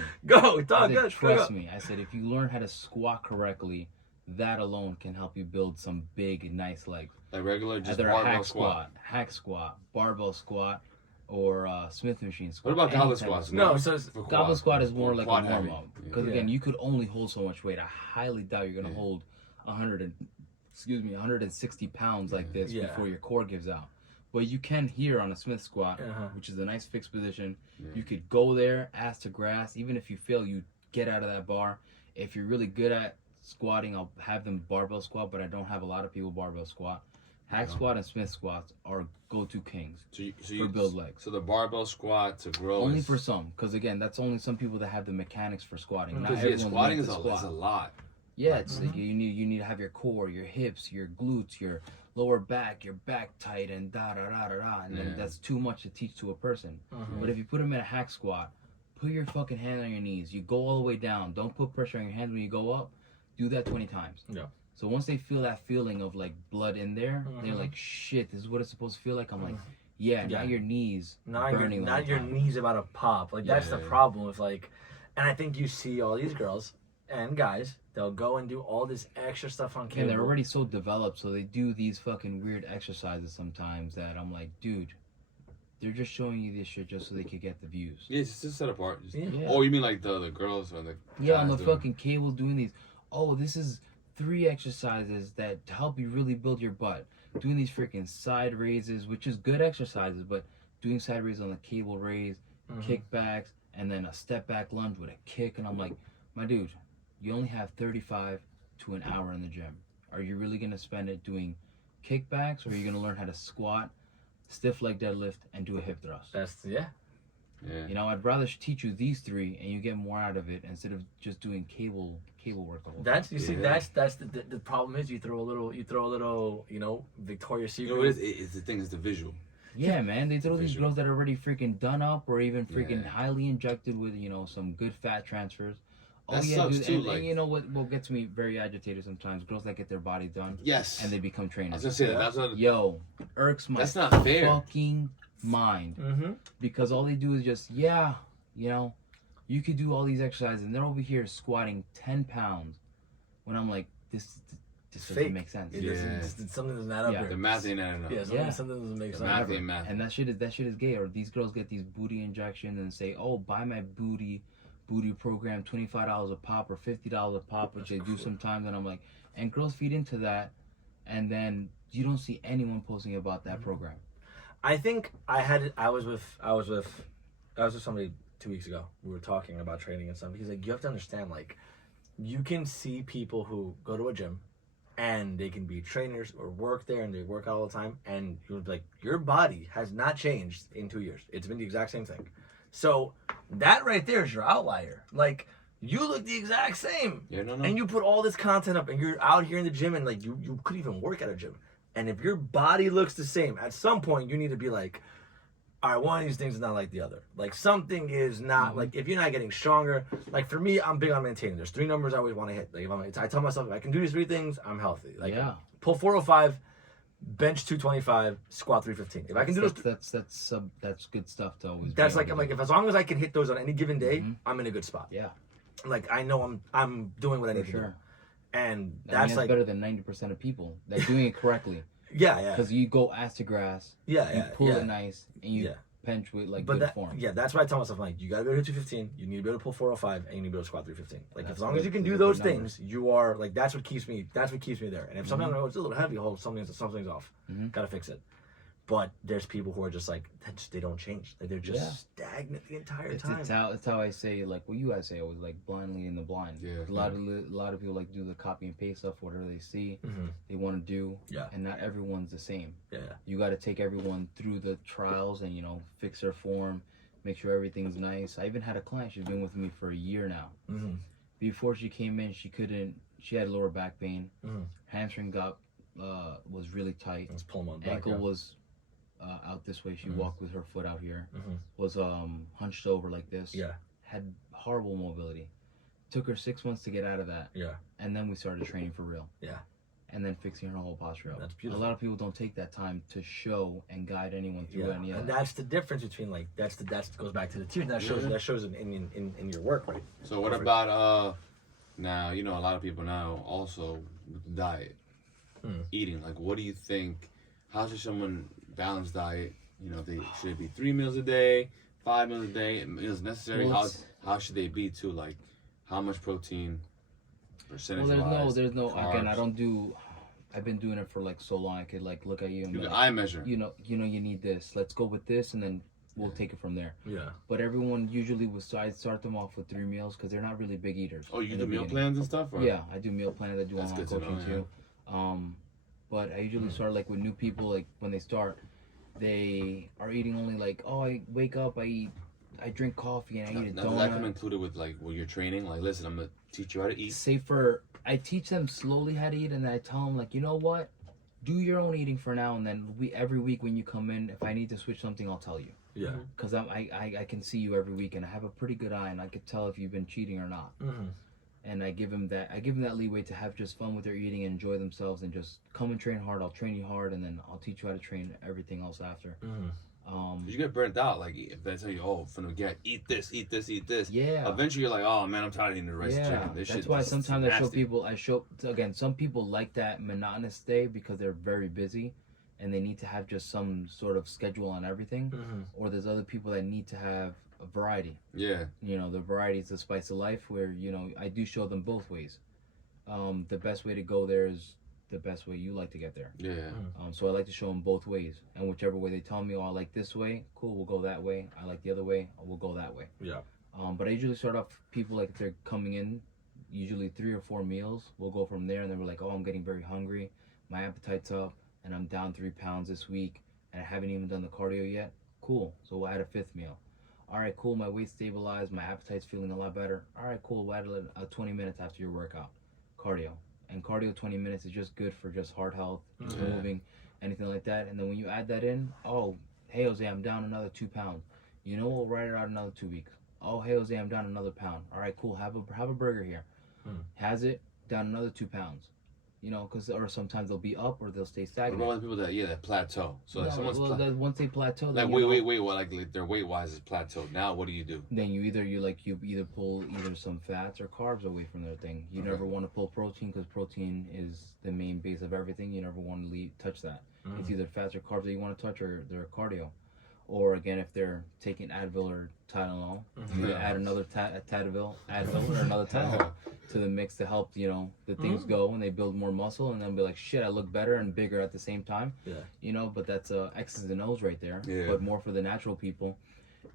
Trust me. I said, if you learn how to squat correctly, that alone can help you build some big, nice legs. Like regular, just either barbell hack squat, barbell squat, or Smith machine squat. What about goblet squats? No, so goblet squat is more like a warm up. Because again, you could only hold so much weight. I highly doubt you're gonna hold 160 pounds like this before your core gives out. But you can here on a Smith squat, which is a nice fixed position. You could go there, ass to grass. Even if you fail, you get out of that bar. If you're really good at squatting, I'll have them barbell squat, but I don't have a lot of people barbell squat. Hack squat and Smith squats are go-to kings for build legs. So the barbell squat to grow only for some, because again, that's only some people that have the mechanics for squatting. Not everyone squatting is squat. a lot. Yeah, it's like you need to have your core, your hips, your glutes, your lower back, your back tight, and and then that's too much to teach to a person. But if you put them in a hack squat, put your fucking hand on your knees. You go all the way down. Don't put pressure on your hands when you go up. Do that 20 times. Yeah. So once they feel that feeling of like blood in there, they're like, shit, this is what it's supposed to feel like. I'm like, now your knees burning. Not your knees about to pop. Like that's the problem with like, and I think you see all these girls and guys, they'll go and do all this extra stuff on cable. And they're already so developed, so they do these fucking weird exercises sometimes that I'm like, dude, they're just showing you this shit just so they could get the views. Yeah, it's just set apart. Oh, you mean like the girls or the on the fucking cable doing these. Oh, this is 3 exercises that help you really build your butt. Doing these freaking side raises, which is good exercises, but doing side raises on the cable raise, kickbacks, and then a step back lunge with a kick, and I'm like, my dude, you only have 35 to an hour in the gym. Are you really gonna spend it doing kickbacks, or are you gonna learn how to squat, stiff leg deadlift, and do a hip thrust? Yeah. I'd rather teach you these 3 and you get more out of it instead of just doing cable work the whole time. That's the problem is you throw a little Victoria's Secret. It's the thing is the visual. Yeah, man, they throw these girls that are already freaking done up or even freaking highly injected with some good fat transfers. That sucks too. And you know what gets me very agitated sometimes? Girls that get their body done. Yes. And they become trainers. I was gonna say that. That's what. Yo, irks my that's not fair. Fucking mind. Because all they do is just you could do all these exercises and they're over here squatting 10 pounds when I'm like, this doesn't make sense. Something doesn't add up here. The math ain't adding up. Something doesn't make sense. Math ain't math. And that shit is gay. Or these girls get these booty injections and say, oh, buy my booty program, $25 a pop or $50 a pop, which they do sometimes. And I'm like, and girls feed into that, and then you don't see anyone posting about that program. I think I was with somebody 2 weeks ago. We were talking about training and stuff. He's like, you have to understand, like, you can see people who go to a gym and they can be trainers or work there and they work out all the time, and you're like, your body has not changed in 2 years. It's been the exact same thing. So that right there is your outlier. Like, you look the exact same. And you put all this content up and you're out here in the gym and like you could even work at a gym. And if your body looks the same, at some point you need to be like, all right, one of these things is not like the other. Like something is not like if you're not getting stronger. Like for me, I'm big on maintaining. There's 3 numbers I always want to hit. Like I tell myself if I can do these 3 things, I'm healthy. Like pull 405, bench 225, squat 315. If I can do those, that's good stuff to always. That's like I'm like if as long as I can hit those on any given day, I'm in a good spot. Yeah. Like I know I'm doing what I need to do. And that's like better than 90% of people. They're doing it correctly. Yeah. Because you go ass to grass. You pull it nice and you bench with like good form. Yeah, that's why I tell myself like you gotta be able to hit 215, you need to be able to pull 405, and you need to be able to squat 315. Like as long as you can do those things, you are like that's what keeps me there. And if sometimes it's a little heavy, something's off. Gotta fix it. But there's people who are just like they don't change. Like, they're just stagnant the entire time. It's how I say like what you guys say always like blindly in the blind. Yeah. A lot of people like do the copy and paste stuff, whatever they see, they want to do. Yeah. And not everyone's the same. Yeah. You got to take everyone through the trials and fix their form, make sure everything's nice. I even had a client. She's been with me for a year now. Before she came in, she had lower back pain. Hamstring was really tight. Let's pull them on back. Ankle was out this way. She walked with her foot out here. Was hunched over like this. Yeah. Had horrible mobility. Took her 6 months to get out of that. Yeah. And then we started training for real. Yeah. And then fixing her whole posture up. That's beautiful. A lot of people don't take that time to show and guide anyone through any of that. And that's the difference between like that goes back to the team. That shows in your work, right? So what about now? A lot of people now also with the diet, eating. Like, what do you think? How should someone balance diet? Should it be 3 meals a day, 5 meals a day? Meals necessary? How should they be too? Like, how much protein? Percentage wise? There's no. Carbs. Again, I've been doing it for like so long. I could like look at you and I measure. You need this. Let's go with this, and then we'll take it from there. Yeah. But everyone usually I'd start them off with 3 meals because they're not really big eaters. Oh, you do meal plans and stuff? Or? Yeah, I do meal plans. I do online coaching too. But I usually start like with new people. Like when they start, they are eating only like, I wake up, I drink coffee and I eat a donut. Does that come included with like when you're training? Like, listen, I'm gonna teach you how to eat. I teach them slowly how to eat, and then I tell them like, you know what, do your own eating for now, and then every week when you come in, if I need to switch something, I'll tell you. Yeah. Because I can see you every week, and I have a pretty good eye, and I could tell if you've been cheating or not. And I give them that leeway to have just fun with their eating and enjoy themselves, and just come and train hard. I'll train you hard, and then I'll teach you how to train everything else after. You get burnt out, like if they tell you, eat this. Yeah. Eventually, you're like, oh man, I'm tired of eating the rice chicken. That's why sometimes some people like that monotonous day because they're very busy, and they need to have just some sort of schedule on everything. Or there's other people that need to have a variety. Yeah. The variety is the spice of life. Where I do show them both ways. The best way to go there is the best way you like to get there. Yeah. So I like to show them both ways, and whichever way they tell me, I like this way, cool, we'll go that way. I like the other way, we'll go that way. Yeah. But I usually start off people like if they're coming in, usually 3 or 4 meals. We'll go from there, and then we're like, I'm getting very hungry, my appetite's up, and I'm down 3 pounds this week, and I haven't even done the cardio yet. Cool. So we'll add a 5th meal. All right, cool. My weight stabilized, my appetite's feeling a lot better. All right, cool. We'll add 20 minutes after your workout, cardio. And cardio 20 minutes is just good for just heart health, moving, anything like that. And then when you add that in, hey Jose, I'm down another 2 pounds. We'll write it out another 2 weeks. Oh, hey Jose, I'm down another pound. All right, cool. Have a burger here. Has it, down another 2 pounds. Or sometimes they'll be up or they'll stay stagnant. What about the people that plateau? So like once they plateau, like wait, what? Like their weight wise is plateaued. Now what do you do? Then you either pull some fats or carbs away from their thing. You never want to pull protein because protein is the main base of everything. You never want to touch that. It's either fats or carbs that you want to touch or their cardio. Or again, if they're taking Advil or Tylenol, you add another Advil or another Tylenol to the mix to help the things go, and they build more muscle, and then be like, shit, I look better and bigger at the same time. Yeah. But that's X's and O's right there. Yeah. But more for the natural people,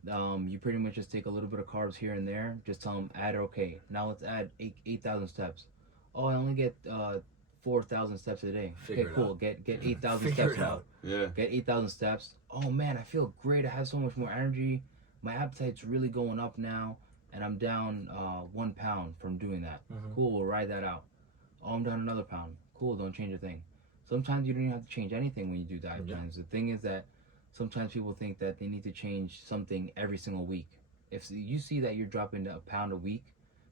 you pretty much just take a little bit of carbs here and there. Just tell them now let's add 8,000 steps. Oh, I only get 4,000 steps a day. Figure cool. Get 8,000 steps out. Yeah. Get 8,000 steps. Oh man, I feel great. I have so much more energy. My appetite's really going up now, and I'm down 1 pound from doing that. Cool, we'll ride that out. Oh, I'm down another pound. Cool, don't change a thing. Sometimes you don't even have to change anything when you do diet plans. The thing is that sometimes people think that they need to change something every single week. If you see that you're dropping a pound a week,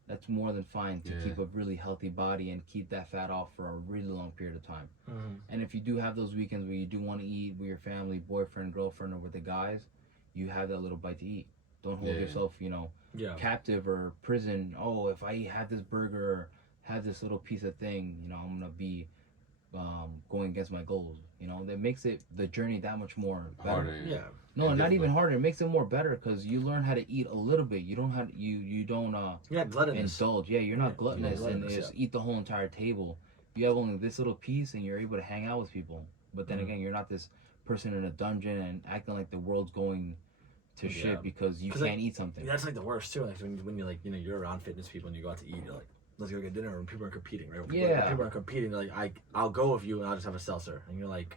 that's more than fine to keep a really healthy body and keep that fat off for a really long period of time. And if you do have those weekends where you do want to eat with your family, boyfriend, girlfriend, or with the guys, you have that little bite to eat. Don't hold yourself, you know, captive or prison. Oh, if I have this burger or have this little piece of thing, you know, I'm gonna be going against my goals. You know, that makes it the journey that much more better. Harder, No, not even harder. It makes it more better because you learn how to eat a little bit. You don't have you don't gluttonous. indulge. Yeah, you're not gluttonous and just eat the whole entire table. You have only this little piece and you're able to hang out with people. But then again, you're not this person in a dungeon and acting like the world's going to shit because you can't eat something. That's like the worst too. Like when you like, you know, you're around fitness people and you go out to eat, you're like, let's go get dinner, and people are competing, right? People are competing. They're like, I'll go with you, and I'll just have a seltzer, and you're like,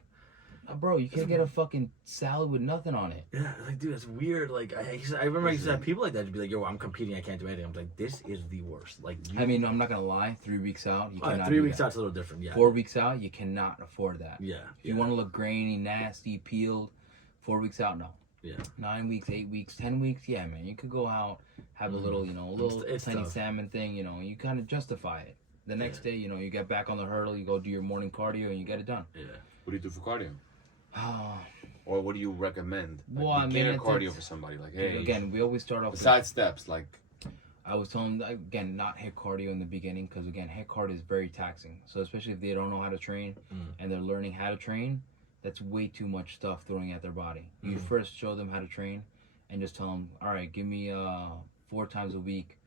bro, you can't get a fucking salad with nothing on it. Yeah, like, dude, it's weird. Like, I remember I used to have people like that to be like, yo, I'm competing, I can't do anything. I'm like, this is the worst. Like, I mean, I'm not gonna lie. 3 weeks out, you cannot. 3 weeks out's a little different. Yeah. 4 weeks out, you cannot afford that. Yeah. If you want to look grainy, nasty, peeled, 4 weeks out, no. Yeah. 9 weeks, 8 weeks, 10 weeks, yeah, man. You could go out, have a little, you know, a little tiny salmon thing, you know, you kind of justify it. The next day, you know, you get back on the hurdle, you go do your morning cardio, and you get it done. Yeah. What do you do for cardio? Or what do you recommend? Like, well, I mean, cardio for somebody. Like, hey, again, we always start off besides steps. Like, I was telling them, again, not hit cardio in the beginning because, again, hit cardio is very taxing. So especially if they don't know how to train and they're learning how to train, that's way too much stuff throwing at their body. You first show them how to train and just tell them, all right, give me 4 times a week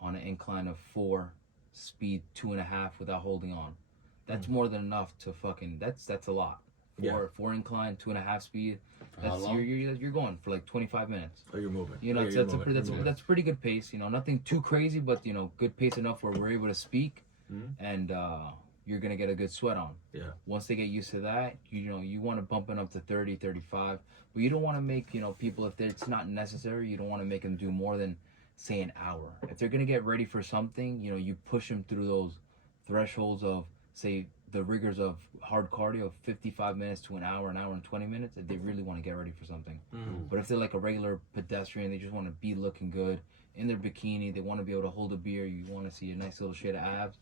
on an incline of 4, speed 2.5 without holding on. That's more than enough to fucking, that's a lot. 4 incline, 2.5 speed. That's you're going for like 25 minutes. Oh, you're moving. You know, that's a pretty good pace. You know, nothing too crazy, but you know, good pace enough where we're able to speak, and you're gonna get a good sweat on. Yeah. Once they get used to that, you know, you want to bump it up to 30, 35, but you don't want to make, you know, people, if it's not necessary, you don't want to make them do more than say an hour. If they're gonna get ready for something, you know, you push them through those thresholds of, say, the rigors of hard cardio of 55 minutes to an hour and 20 minutes if they really want to get ready for something. But if they're like a regular pedestrian, they just want to be looking good in their bikini, they want to be able to hold a beer, you want to see a nice little shade of abs,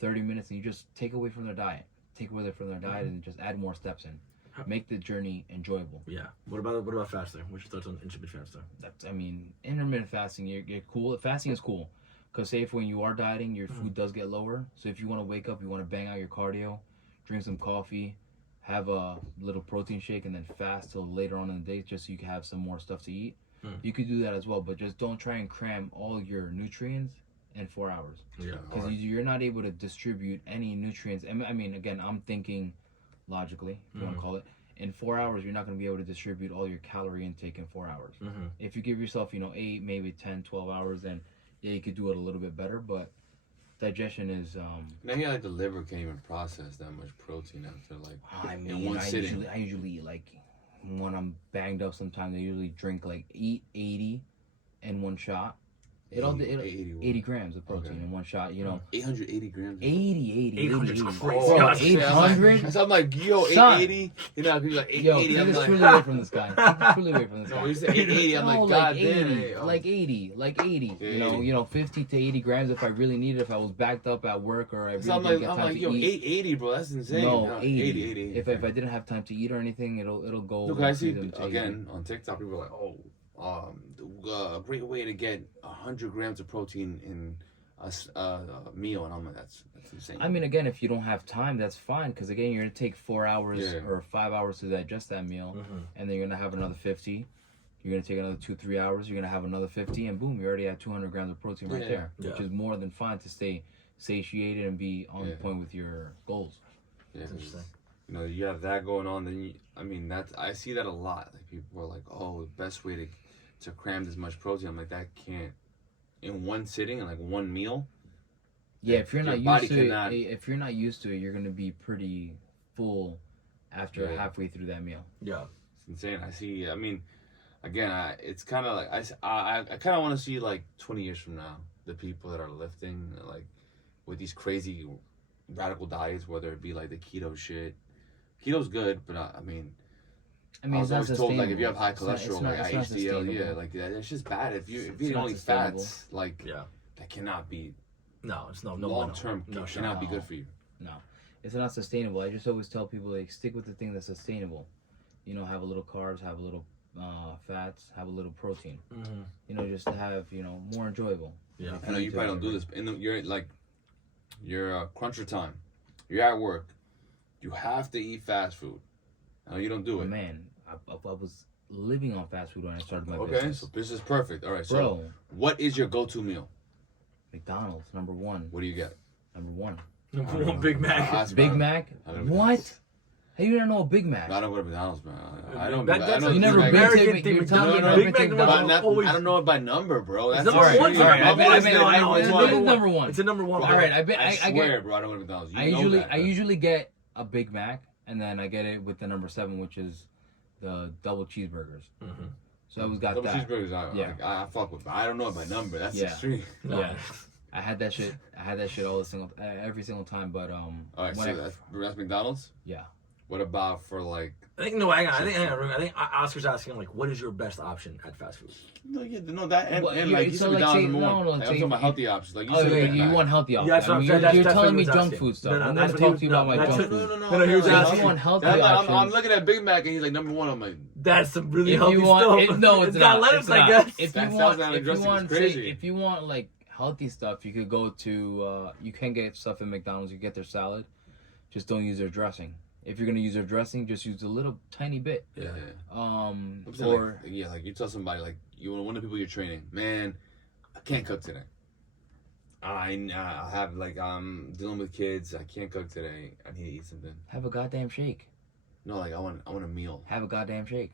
30 minutes, and you just take away from their diet. And just add more steps in. Make the journey enjoyable. Yeah. What about fasting? What's your thoughts on intermittent fasting? That's, I mean, intermittent fasting, you're cool. Fasting is cool. Because say if when you are dieting, your food does get lower. So if you want to wake up, you want to bang out your cardio, drink some coffee, have a little protein shake, and then fast till later on in the day just so you can have some more stuff to eat. You could do that as well, but just don't try and cram all your nutrients in 4 hours. Yeah. Because you're not able to distribute any nutrients. I mean, again, I'm thinking logically, if you want to call it. In 4 hours, you're not going to be able to distribute all your calorie intake in 4 hours. If you give yourself, you know, 8, maybe 10, 12 hours, then yeah, you could do it a little bit better, but digestion is maybe like the liver can't even process that much protein after like in one sitting. I usually eat like, when I'm banged up sometimes I usually drink like 880 in one shot. 80 grams of protein in one shot, you know. 880 grams. 800 crazy. 800? So I'm like, yo, 880? You know, you're like 880. I'm like, truly away from this guy. Truly away from this guy. When you say 880, I'm like, God damn. Like 80. You know, 50 to 80 grams if I really need it, if I was backed up at work or I really didn't get time to yo, eat. 880, bro, that's insane. No, 80. If I didn't have time to eat or anything, it'll go. Look, I see, again, on TikTok, people are like, oh, a great way to get 100 grams of protein in a meal, and I'm like, that's insane. I mean, again, if you don't have time, that's fine, because again, you're gonna take 4 hours or 5 hours to digest that meal, and then you're gonna have another 50. You're gonna take another 2-3 hours. You're gonna have another 50, and boom, you already have 200 grams of protein right there, which is more than fine to stay satiated and be on point with your goals. Yeah, you know, you have that going on. Then I see that a lot. Like people are like, oh, the best way to cram this much protein. I'm like, that can't in one sitting and like one meal. Yeah, if you're not used to it, you're gonna be pretty full after halfway through that meal. Yeah, it's insane. I see. I mean, again, it's kind of like I kind of want to see like 20 years from now the people that are lifting like with these crazy radical diets, whether it be like the keto shit. Keto's good, but I mean, I mean, I it's was not always told like if you have high sustainable. cholesterol, like It's not HDL, yeah, sustainable. like that's just bad. If you eat not only sustainable. fats, like that cannot be No, it's no long term. No, Cannot be good for you. No, it's not sustainable. I just always tell people like stick with the thing that's sustainable. You know, have a little carbs, have a little fats, have a little protein. Mm-hmm. You know, just to have more enjoyable. Yeah. I know you probably don't do this, but you're cruncher time. You're at work. You have to eat fast food. I know you don't do it. Man, I was living on fast food when I started my Okay, business. so this is perfect. All right, so Bro, what is your go-to meal? McDonald's number one. What do you get? Number one. Number one, Big Mac. Big Mac. What? How you don't know a Big Mac? I don't go to McDonald's, man. I don't. That's I a don't You never Big been Mac. to American Big thing. You're telling me you McDonald's- never Big been to Mac But McDonald's? not, I don't know it by number, bro. That's number crazy. one. All right, I've always known I it's bet it is number one. It's a number one. All right, I bet I I swear, get. bro. I don't go to McDonald's. You I know usually that, I man. usually get a Big Mac, and then I get it with the number 7, which is the double cheeseburgers. Mm-hmm. So I always got Double that. cheeseburgers. Yeah. I fuck with, but I don't know it by number. That's Yeah. extreme. Yeah. I had that shit. Every single time. But All right, when so that's McDonald's. yeah. What about for like? I think I think Oscar's asking like, what is your best option at fast food? No, yeah, no, that and, Well, and you- like you so, said, like, McDonald's say- number no, one. no, Like, I'm say talking about if- healthy options. Like you Oh said, yeah, Big you Mac. want healthy options. Yeah, that's what I'm saying. You're That's telling what me he was junk asking. food stuff. No, I'm that's gonna what talk he- to you about my no, junk that's food. No, he was So if asking. you want healthy I'm options, looking at Big Mac and he's like number one. I'm like, That's some really if healthy you want, stuff. no, it's got not. lettuce, It's I not. guess. If That you sounds want, like if you dressing is want, say, crazy. if you want like healthy stuff, you could go to. You can get stuff at McDonald's. You get their salad. Just don't use their dressing. If you're gonna use their dressing, just use a little tiny bit. yeah. Um, I'm saying, or like you tell somebody like you one of the people you're training, man, I can't cook today. I have like I'm dealing with kids. I can't cook today. I need to eat something. have a goddamn shake. No, like I want a meal. Have a goddamn shake.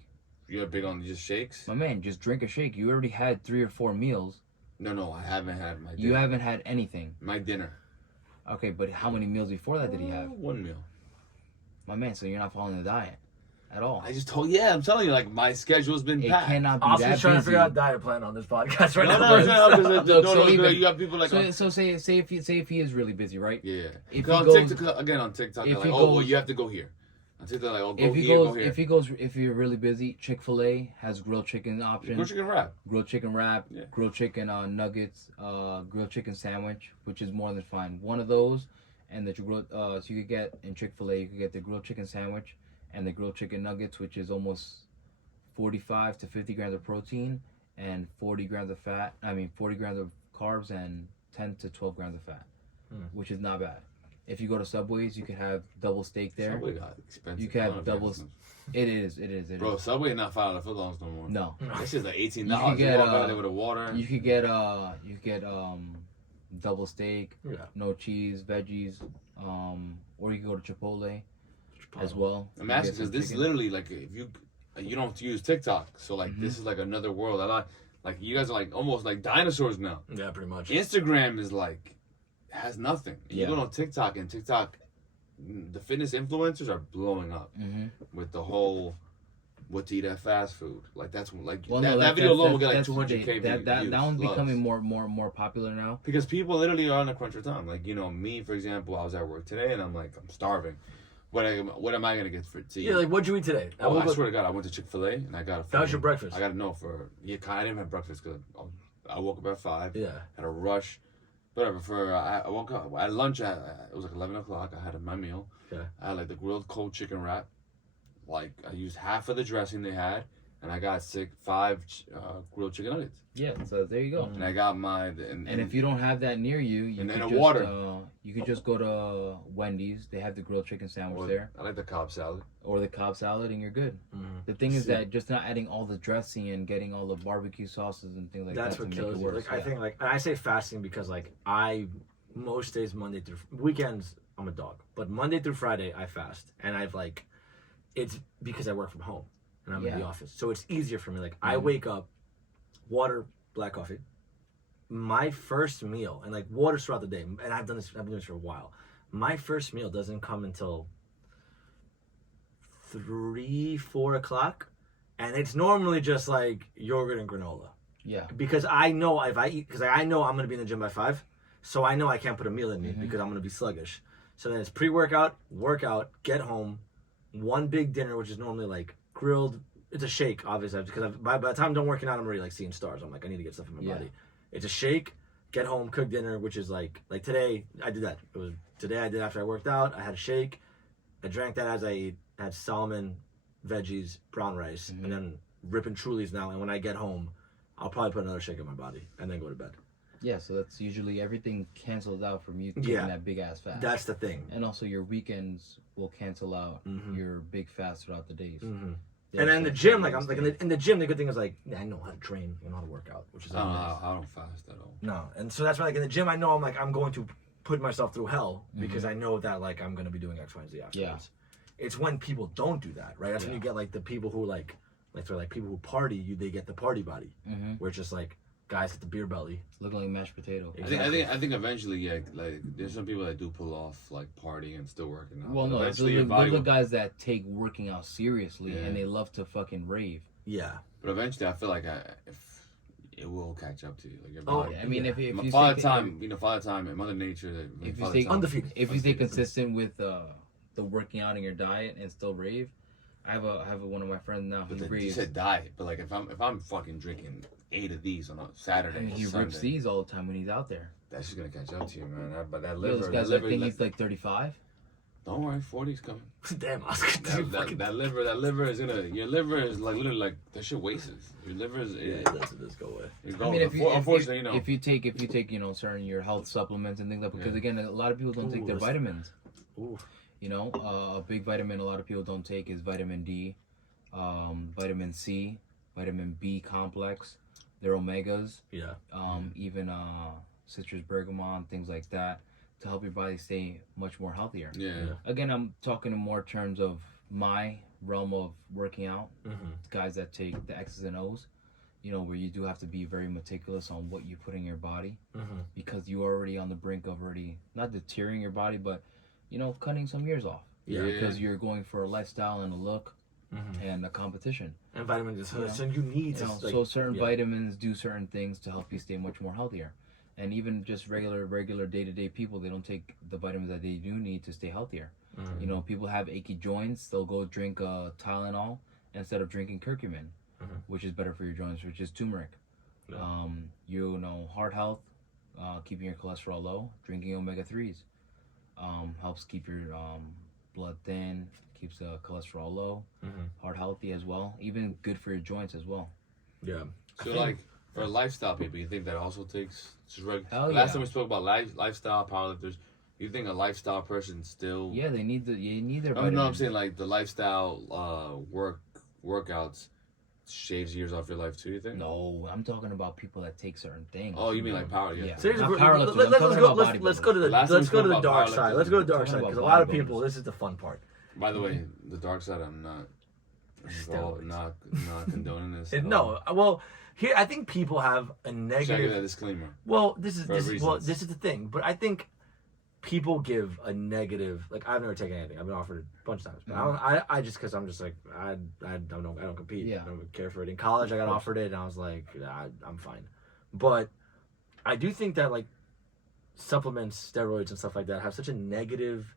You're big on just shakes? My man, just drink a shake. You already had 3 or 4 meals. No, I haven't had my dinner. You haven't had anything. My dinner. Okay, but how many meals before that did he have? One meal. My man, so you're not following the diet at all. I just told I'm telling you, like my schedule's been It packed. cannot be Oscar's that trying to busy. figure out a diet plan on this podcast right No, now. because Look, so even- you got people like So say if he is really busy, right? yeah. If on he goes- TikTok again on TikTok, if they're he like, oh, well, goes- you have to go here. On TikTok, like, oh, go If he here, goes, go here. if you're really busy, Chick-fil-A has grilled chicken options, Go chicken wrap. grilled chicken wrap, Yeah. grilled chicken nuggets, grilled chicken sandwich, which is more than fine. One of those, and the grilled, so you could get in Chick-fil-A, you could get the grilled chicken sandwich and the grilled chicken nuggets, which is almost 45 to 50 grams of protein and 40 grams of fat. 40 grams of carbs and 10 to 12 grams of fat, which is not bad. If you go to Subway's, you could have double steak there. Subway got expensive. You can have I don't double. know if It is. Bro, Subway not $5 footlongs no more. No. This is like $18. You You could get, walk out there with a water. You could get double steak, Yeah. no cheese, veggies, or you could go to Chipotle as well. I'm asking because this is literally like if you don't use TikTok, so like this is like another world. Like you guys are like almost like dinosaurs now. Yeah, pretty much. Instagram is like has nothing. You Yeah. go on TikTok and TikTok, the fitness influencers are blowing up with the whole what to eat at fast food. Like that's like Well, that, no, that video alone will get like that's 200K views. that one's loves. becoming more popular now. Because people literally are on a crunch for time. Like, you know, me, for example, I was at work today and I'm like, I'm starving. What am I going to get for tea? Yeah, like what'd you eat today? I swear to God, I went to Chick-fil-A and I got a That was your breakfast? I got to know for, I didn't have breakfast because I woke up at 5. Yeah. Had a rush. Whatever, I woke up, at lunch, it was like 11 o'clock. I had my meal. Okay. I had like the grilled cold chicken wrap. Like, I used half of the dressing they had. And I got 5 grilled chicken nuggets. Yeah, so there you go. And I got and if you don't have that near you, you And could a just, water. You could just go to Wendy's. They have the grilled chicken sandwich there, I like the Cobb salad. or the Cobb salad, and you're good. Mm-hmm. The thing is that just not adding all the dressing and getting all the barbecue sauces and things like That's that what to kills make it you. worse. Like I think, like, and I say fasting because like most days Monday through weekends I'm a dog, but Monday through Friday I fast, and I've like it's because I work from home and I'm in the office, so it's easier for me. Like I wake up, water, black coffee, my first meal, and like water throughout the day, and I've been doing this for a while. My first meal doesn't come until 3-4 o'clock, and it's normally just like yogurt and granola. Yeah. Because I know if I eat, because I know I'm gonna be in the gym by 5, so I know I can't put a meal in me because I'm gonna be sluggish. So then it's pre-workout, workout, get home, one big dinner, which is normally like grilled. It's a shake, obviously, because by the time I'm done working out, I'm already like seeing stars. I'm like, I need to get stuff in my body. It's a shake. Get home, cook dinner, which is like today. I did that. It was today. I did after I worked out. I had a shake. I drank that as I ate. I had salmon, veggies, brown rice, and then ripping Trulies now. And when I get home, I'll probably put another shake in my body and then go to bed. Yeah, so that's usually everything cancels out from you taking that big ass fast. That's the thing. And also your weekends will cancel out your big fast throughout the days. And then in the gym, like I'm like in the gym, the good thing is like I know how to train, I know how to work out, which is I don't fast at all. No, and so that's why like in the gym, I know I'm going to put myself through hell because I know that like I'm gonna be doing X, Y, and Z afterwards. Yeah. It's when people don't do that, right? That's when you get like the people who like people who party, they get the party body, where it's just like guys at the beer belly, looking like mashed potato. Exactly. I think eventually, like there's some people that do pull off like partying and still working out. Well, no, eventually those are the guys that take working out seriously and they love to fucking rave. Yeah, but eventually, I feel like if it will catch up to you. Like your body. I mean, if you Father Time, and Mother Nature. If you stay consistent with the working out in your diet and still rave, I have one of my friends now who raves. You said diet, but like if I'm fucking drinking 8 of these on a Saturday, I mean, he rips these all the time when he's out there. That's just gonna catch up to you, man. But that liver, those guys, I think he's like 35. Don't worry, 40's coming. Damn, Oscar. That liver is gonna. Your liver is like literally like that shit wastes. Your liver is. Yeah, that's what this go with. I mean, unfortunately, if you take certain your health supplements and things like that, because again, a lot of people don't take their vitamins. Ooh. A big vitamin a lot of people don't take is vitamin D, vitamin C, vitamin B complex. They're omegas. Yeah. Even citrus bergamot, things like that, to help your body stay much more healthier. Yeah. Again, I'm talking in more terms of my realm of working out. Guys that take the X's and O's, where you do have to be very meticulous on what you put in your body, because you're already on the brink of not deteriorating your body, but cutting some years off. Yeah. Because you're going for a lifestyle and a look. And a competition. And vitamins, so you need to. So certain vitamins do certain things to help you stay much more healthier. And even just regular day-to-day people, they don't take the vitamins that they do need to stay healthier. People have achy joints, they'll go drink Tylenol instead of drinking curcumin, which is better for your joints, which is turmeric. Heart health, keeping your cholesterol low, drinking omega-3s helps keep your blood thin, keeps the cholesterol low, heart healthy as well, even good for your joints as well. Yeah. So like for lifestyle people, you think that also takes last time we spoke about lifestyle powerlifters, you think a lifestyle person still they need their vitamins. No, I'm saying like the lifestyle workouts shaves years off your life too, you think? No, I'm talking about people that take certain things. Oh, you mean like power? Yeah. So let's go to the dark side. Let's go to the dark side because a lot of people. This is the fun part. By the way, the dark side, I'm not involved, not condoning this. Well, here I think people have a negative. Should I give that disclaimer? Well, this is the thing, but I think people give a negative. Like I've never taken anything. I've been offered a bunch of times, but I just because I'm just like I don't compete. Yeah. I don't care for it. In college, I got offered it, and I was like, I'm fine. But I do think that like supplements, steroids, and stuff like that have such a negative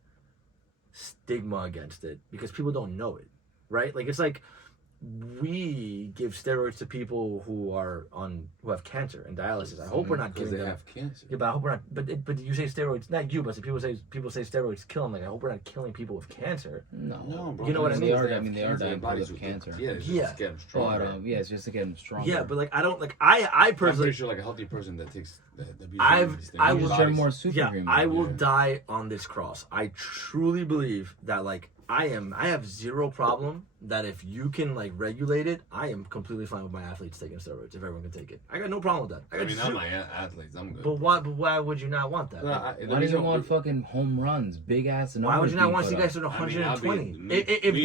stigma against it because people don't know it, right? Like it's like we give steroids to people who have cancer and dialysis. I hope we're not giving them. Have cancer. Yeah, but I hope we're not. But you say steroids, not you, but people say steroids kill them. Like I hope we're not killing people with cancer. No, bro. You know what I mean? They are dying because of cancer. Yeah, it's just to get them stronger. It's just to get them stronger. Yeah, but like I don't like I personally. I'm pretty sure like a healthy person that takes I will share more super cream. I will die on this cross. I truly believe that like I have zero problem that if you can like regulate it, I am completely fine with my athletes taking steroids if everyone can take it. I got no problem with that. I'm my athletes, I'm good. But why would you not want that? Why do you want fucking home runs, big ass numbers? Why would you not want to see guys doing 120? If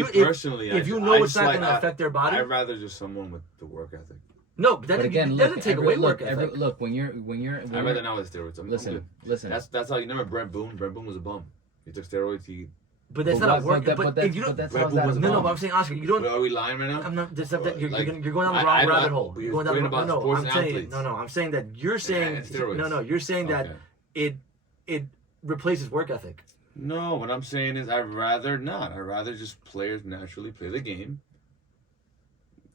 you know I it's not going to affect their body, I'd rather just someone with the work ethic. No, but that doesn't take away work ethic. Look, when you're I'd rather not with steroids. Listen. That's how you remember Brent Boone. Brent Boone was a bum. He took steroids. But that's not a work. But if you don't, no. But I'm saying, Oscar, you don't. Are we lying right now? I'm not. You're going down the wrong rabbit hole. You're going down the no. I'm saying no. I'm saying that you're saying no. You're saying that it replaces work ethic. No, what I'm saying is I'd rather not. I'd rather just players naturally play the game.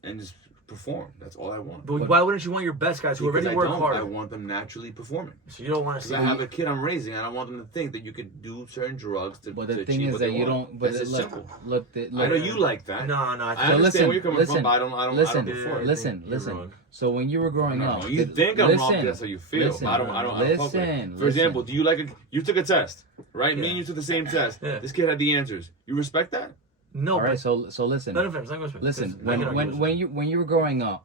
and just perform. That's all I want. But why wouldn't you want your best guys who already work hard? I want them naturally performing. So you don't want to Because see. I have a kid I'm raising. I don't want them to think that you could do certain drugs to. But the to thing achieve is what that they you want. don't. But That's look, simple. look. I know you like that. No, I understand listen, where you're coming from, but I don't listen, perform. Listen. So when you were growing up, You think I'm wrong, that's how you feel. Listen, I don't fuck with it. listen, For example, do you you took a test, right? Me Yeah. and you took the same test. Yeah. This kid had the answers. You respect that? No, all right. but So listen. let him finish. Let him finish. Listen. Because I can argue with When you were growing up,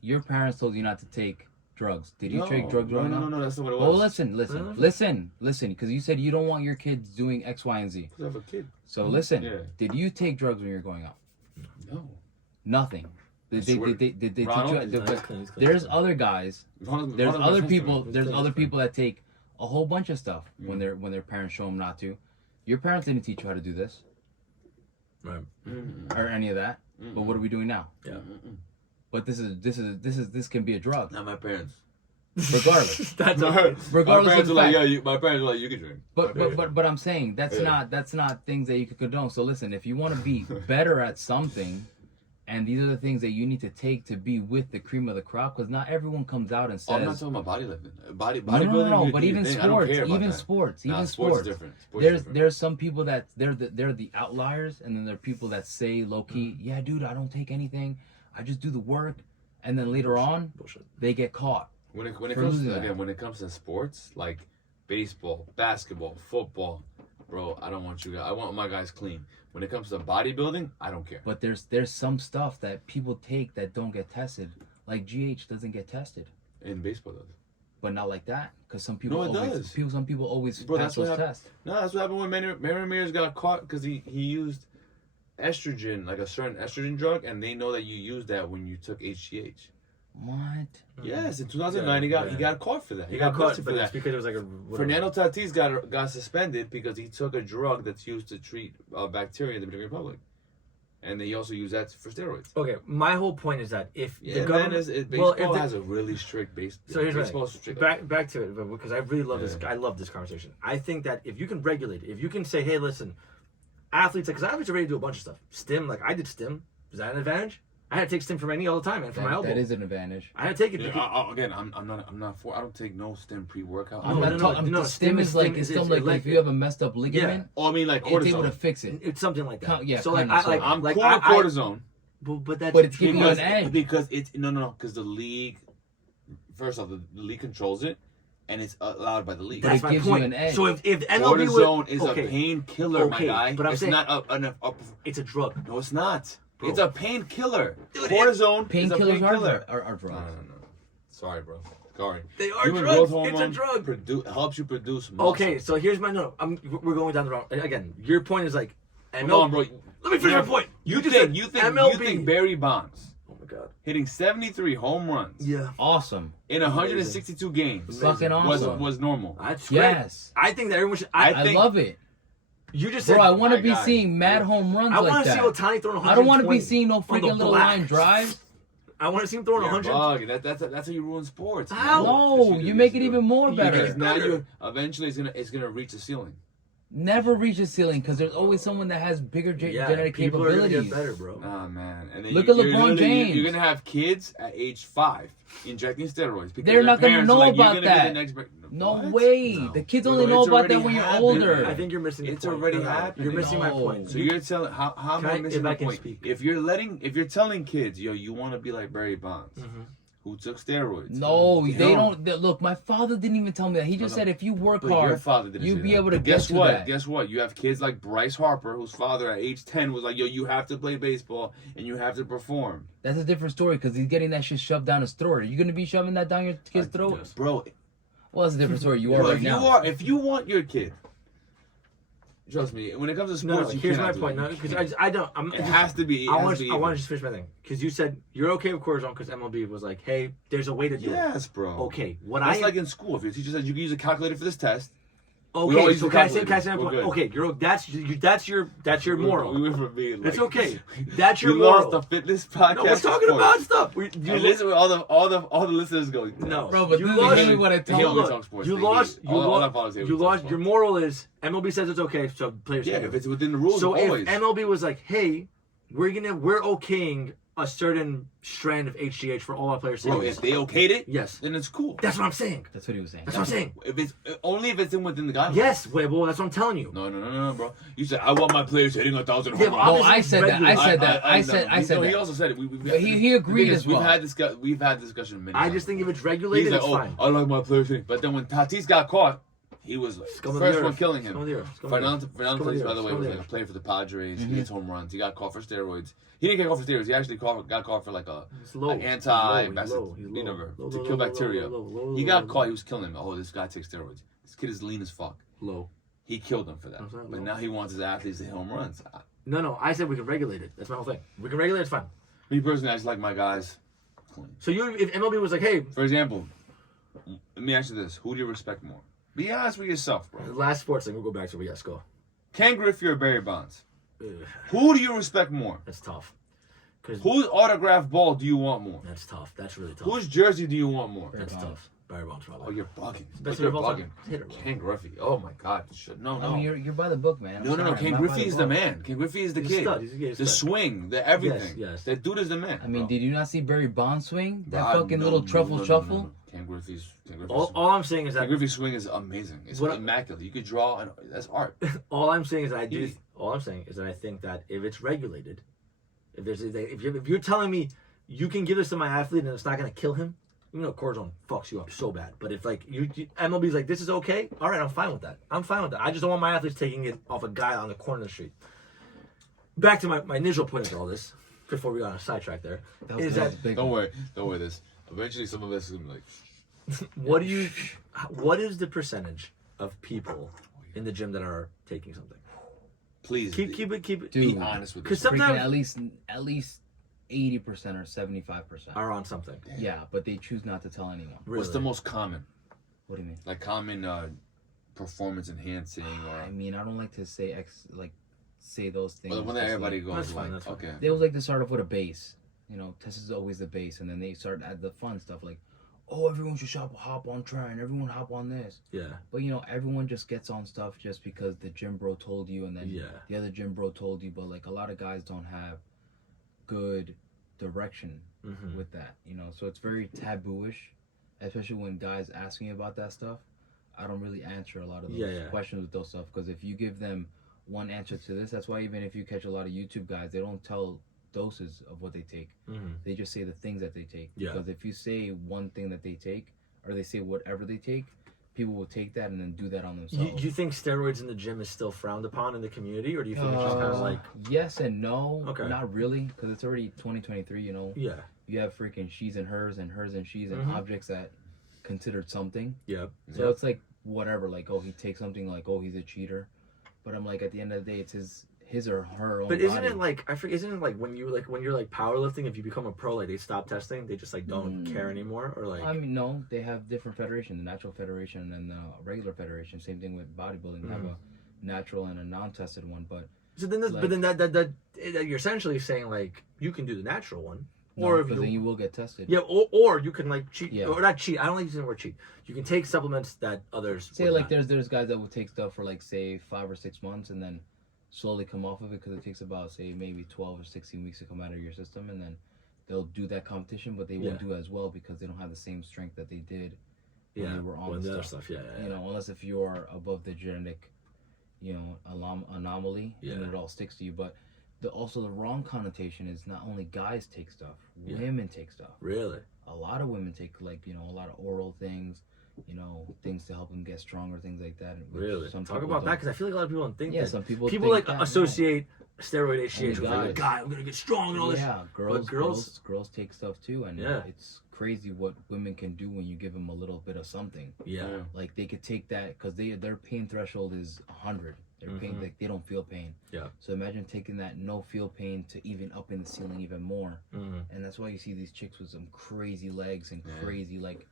your parents told you not to take drugs. Did you take drugs growing up? No, that's not what it was. Oh, listen. Because you said you don't want your kids doing X, Y, and Z. I have a kid. So listen. Yeah. Did you take drugs when you were growing up? No. Nothing. Did they teach you? Ronald, There's other guys. There's Ronald's other my people. friend. There's other people that take a whole bunch of stuff when their parents show them not to. Your parents didn't teach you how to do this Right. or any of that. But what are we doing now? Yeah. But this can be a drug, Not my parents. regardless. That's My okay. Regardless parents of are like, fact. my parents are like, you can drink. But I'm saying that's Yeah. not things that you could condone. So listen, if you want to be better at something, and these are the things that you need to take to be with the cream of the crop, because not everyone comes out and says. Oh, I'm not talking about bodybuilding. No, Bodybuilding. but even sports, Sports is different. There's some people that they're the outliers, and then there are people that say low key, yeah, dude, I don't take anything, I just do the work, and then later on Bullshit. they get caught. When it for comes losing to, that. again, when it comes to sports like baseball, basketball, football, bro, I don't want you guys. I want my guys clean. When it comes to bodybuilding, I don't care. But there's some stuff that people take that don't get tested, like GH doesn't get tested, In baseball, does. but not like that, because some people No, it always does. some people always Bro, pass that's what those happened. tests. No, that's what happened when Manny Ramirez got caught because he used estrogen, like a certain estrogen drug, and they know that you use that when you took HGH. What? Yes, in 2009 he got caught for that. He got caught busted for that because it was like a. whatever. Fernando Tatis got suspended because he took a drug that's used to treat bacteria in the Dominican Republic, and they also use that for steroids. Okay, my whole point is that if Yeah, the government, baseball has a really strict base. So here's the baseball's thing. strict. Back to it, but because I really love this. I love this conversation. I think that if you can regulate it, if you can say, hey, listen, athletes, because athletes are ready to do a bunch of stuff. Stim, like I did stim. Is that an advantage? I had to take stim for my knee all the time and for my elbow. That is an advantage. I had to take it. Yeah, because, again, I'm not for. I don't take no stem pre-workout. I'm not talking. no, Stim is like it's still like if you have a messed up ligament, Oh, I mean like it's able to cortisone. fix it. it's something like that. Yeah, so like kinda, so I'm like cool with cortisone. but that's But it's giving you an edge. Because it's no, because the league. First off, the league controls it, and it's allowed by the league. But That's it my gives you point. an edge. So if MLB Cortisone would, is a painkiller, my guy. But I'm it's saying not it's a drug. No, it's not. Bro. It's a painkiller. Dude, Cortisone is a Painkillers painkiller. are drugs. No. Sorry, bro. Sorry. They are Human drugs. growth It's a hormone drug. helps you produce muscle. Okay, so here's my note. We're going down the wrong. Again, your point is like MLB. Hold on, bro. Let me finish my point. You just think said you MLB. think Barry Bonds Oh my god. hitting 73 home runs Yeah. Awesome. in 162 games Fucking awesome. was normal? That's great. Yes. I think that everyone should. I think- love it. You just said. Bro, I want to my be guy. seeing mad home runs I like want to see that. Ohtani throwing 120. I don't want to be seeing no on the freaking little black. line drives. I want to see him throwing You're 100. bugging. That's how you ruin sports. How? No, you make it even more Yeah, better. Because now better. you eventually it's gonna reach the ceiling. Never reach the ceiling because there's always someone that has bigger genetic people are gonna capabilities. get better, bro. Ah man, and then Look you're at LeBron literally- James. You're gonna have kids at age 5 injecting steroids. Because They're their not gonna parents know are like, "You're about gonna be that." the next No What? way. No. The kids Bro, only know it's about that already when you're happening. older. I think you're missing. The It's point. already No, happening. You're missing my No. point. So you're telling how am Can I I- missing if the I can point? speak? If you're telling kids, yo, you want to be like Barry Bonds, who took steroids. No, You they don't. don't. Look, my father didn't even tell me that. He just said if you work But your hard, father didn't you'll say be that. able to Guess get to what? that. Guess what? You have kids like Bryce Harper, whose father at age 10 was like, yo, you have to play baseball and you have to perform. That's a different story because he's getting that shit shoved down his throat. Are you gonna be shoving that down your kid's throat? yes. Bro, Well, that's a different story. You are bro, right now. if you want your kid, trust me, when it comes to No, sports, you here's my cannot do point. that. No, You because can't. I don't. I'm, It has to be. I want to just finish my thing because you said you're okay with cortisone because MLB was like, hey, there's a way to do it. Yes, bro. Okay, what That's I like in school. If your teacher says you can use a calculator for this test, we okay. always So use can I say my calculators. point? We're good. Okay, that's your moral. We went from being like, It's okay. That's your you moral. lost the fitness podcast. No, we're talking to about sports. stuff. And listen, with all the listeners go. No, Bro, but you this is lost. really what I They tell hate them. when we talk sports. You They lost. hate it. You All our followers hate lost. when You we talk lost. Your sports. moral is MLB says it's okay, so players. Yeah, can do if it. it's within the rules, So always. if MLB was like, hey, we're okaying a certain strand of HGH for all our players. Bro, if they okayed it, yes, then it's cool. that's what I'm saying. That's what he was saying. That's what I'm saying. If it's only if it's within the guidelines. Yes, well, that's what I'm telling you. No, bro. You said I want my players hitting 1,000 home Yeah, runs. but Oh, I said that. I said that. He also said it. He agreed as well. We've had discussion many I times. just think if it's regulated, He's like, it's fine. I like my players hitting. But then when Tatis got caught, he was like first one killing him. Fernando Tatis, by the way, was like a player for the Padres. He hits home runs. He got caught for steroids. He didn't get caught for steroids. He actually got caught for like a to kill bacteria. He got caught. He was killing him. Oh, this guy takes steroids. This kid is lean as fuck. Low. He killed him for that. But now he wants his athletes to hit home runs. No. I said we can regulate it. That's my whole thing. We can regulate it. It's fine. Me personally, I just like my guys clean. So if MLB was like, hey, for example, let me ask you this: who do you respect more? Be honest with yourself, bro. the last sports thing, we'll go back to yes, go. Ken Griffey or Barry Bonds? Ugh, Who do you respect more? that's tough. Whose autographed ball do you want more? That's tough. That's really tough. Whose jersey do you want more? That's tough. Barry Bonds probably. Oh, you're bugging. Best You're hitter of all time. bugging. Hitter, bro. Ken Griffey. Oh my God. No. I mean, you're by the book, man. No. Ken Griffey is the man. Ken Griffey is the He's a kid. stud. He's a The stud. swing, the everything. Yes. That dude is the man. I mean, bro. did you not see Barry Bonds swing? That Bro, fucking no, little truffle shuffle? No. Ken Griffey's All I'm saying is Ken that Griffey's swing is amazing. It's immaculate. You could draw, and that's art. all I'm saying is that I think that if it's regulated, if you're telling me you can give this to my athlete and it's not going to kill him, you know, cortisone fucks you up so bad. But if like MLB's like, this is okay, all right, I'm fine with that. I just don't want my athletes taking it off a guy on the corner of the street. Back to my initial point of all this, before we got on a sidetrack there, Don't worry. This eventually some of us is gonna be like. what is the percentage of people in the gym that are taking something? Please keep it. Dude, be honest with because yourself. sometimes at least 80% or 75% are on something. Yeah, but they choose not to tell anyone. Really? What's the most common? What do you mean? Like common performance enhancing or. I mean, I don't like to say say those things. Well, when everybody goes That's fine, like, that's fine. okay. They always like to start off with a base. You know, test is always the base, and then they start at the fun stuff like, oh, everyone should hop on train, everyone hop on this. Yeah. But you know, everyone just gets on stuff just because the gym bro told you, and then the other gym bro told you. But like a lot of guys don't have good direction with that, you know. So it's very tabooish, especially when guys ask me about that stuff. I don't really answer a lot of those questions with those stuff, because if you give them one answer to this, that's why even if you catch a lot of YouTube guys, they don't tell doses of what they take. They just say the things that they take. Because if you say one thing that they take, or they say whatever they take, people will take that and then do that on themselves. You think steroids in the gym is still frowned upon in the community, or do you think it's just kind of like yes and no? Okay. Not really, because it's already 2023. You know. Yeah. You have freaking she's and hers and she's and objects that considered something. Yeah. So it's like whatever. Like, oh, he takes something, like, oh, he's a cheater. But I'm like, at the end of the day, it's his or her own. But isn't body. it like isn't it like when you're like powerlifting, if you become a pro, like they stop testing, they just like don't care anymore, or like? I mean, no, they have different federation, the natural federation and the regular federation. Same thing with bodybuilding. They have a natural and a non-tested one, but. So then, like, but then that you're essentially saying like you can do the natural one, or then you will get tested. Yeah, or you can like cheat, or not cheat. I don't like using the word cheat. You can take supplements that others say like not. There's guys that will take stuff for like say 5 or 6 months and then slowly come off of it, because it takes about say maybe 12 or 16 weeks to come out of your system, and then they'll do that competition, but they won't do it as well because they don't have the same strength that they did when they were on the stuff. You know, unless if you're above the genetic, you know, anomaly, and it all sticks to you. But also the wrong connotation is not only guys take stuff, women take stuff. Really? A lot of women take, like, you know, a lot of oral things, you know, things to help them get stronger, things like that. Really? Talk about that, because I feel like a lot of people don't think that. Some people like associate steroid HGH with like, God, I'm gonna get strong and all this. Yeah, girls take stuff too, and it's crazy what women can do when you give them a little bit of something. Yeah. Like they could take that, because their pain threshold is 100. Their pain, like, they don't feel pain. Yeah. So imagine taking that no feel pain to even up in the ceiling even more. And that's why you see these chicks with some crazy legs and crazy like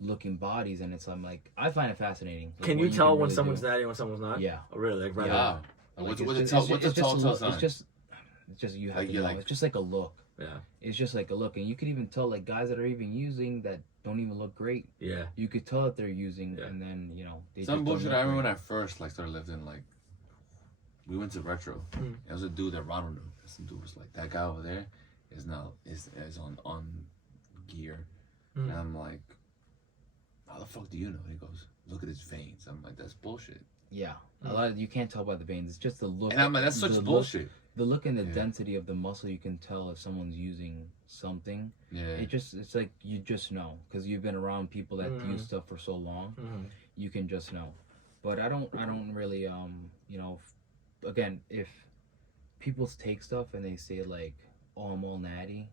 looking bodies, and I'm like, I find it fascinating. Like, can you tell when someone's natty and when someone's not? Yeah. Oh, really? Like right now. Like, what's the telltale sign? It's just you have to know. It's just like a look. Yeah. It's just like a look, and you could even tell like guys that are even using that don't even look great. Yeah. You could tell that they're using, and then you know they some just bullshit. I remember when I first started lifting, like we went to Retro. There was a dude that Ronald knew. Some dude was like, that guy over there is on gear. Mm. And I'm like, how the fuck do you know? And he goes, look at his veins. I'm like, that's bullshit. Yeah, a lot of, you can't tell by the veins. It's just the look. And I'm like, that's such bullshit. The look and the density of the muscle, you can tell if someone's using something. Yeah. It's like you just know because you've been around people that use stuff for so long. You can just know. But I don't really you know, again, if people take stuff and they say like, oh, I'm all natty,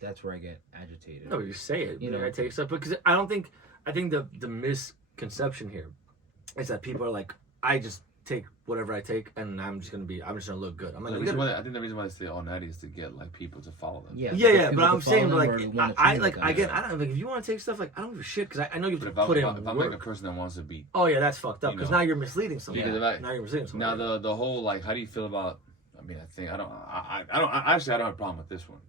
that's where I get agitated. No, you say it. You know, I take stuff because I think the misconception here is that people are like, I just take whatever I take and I'm just gonna look good. I'm like, I think the reason why they say all natty is to get like people to follow them. Yeah, but I'm saying, but like, I don't think if you want to take stuff, like, I don't give a shit because I know you have to put in work. If I'm like a person that wants to be, oh yeah, that's fucked up because now you're misleading someone. Yeah. Now you're misleading someone. Now the whole like, how do you feel about? I mean, I don't have a problem with this one.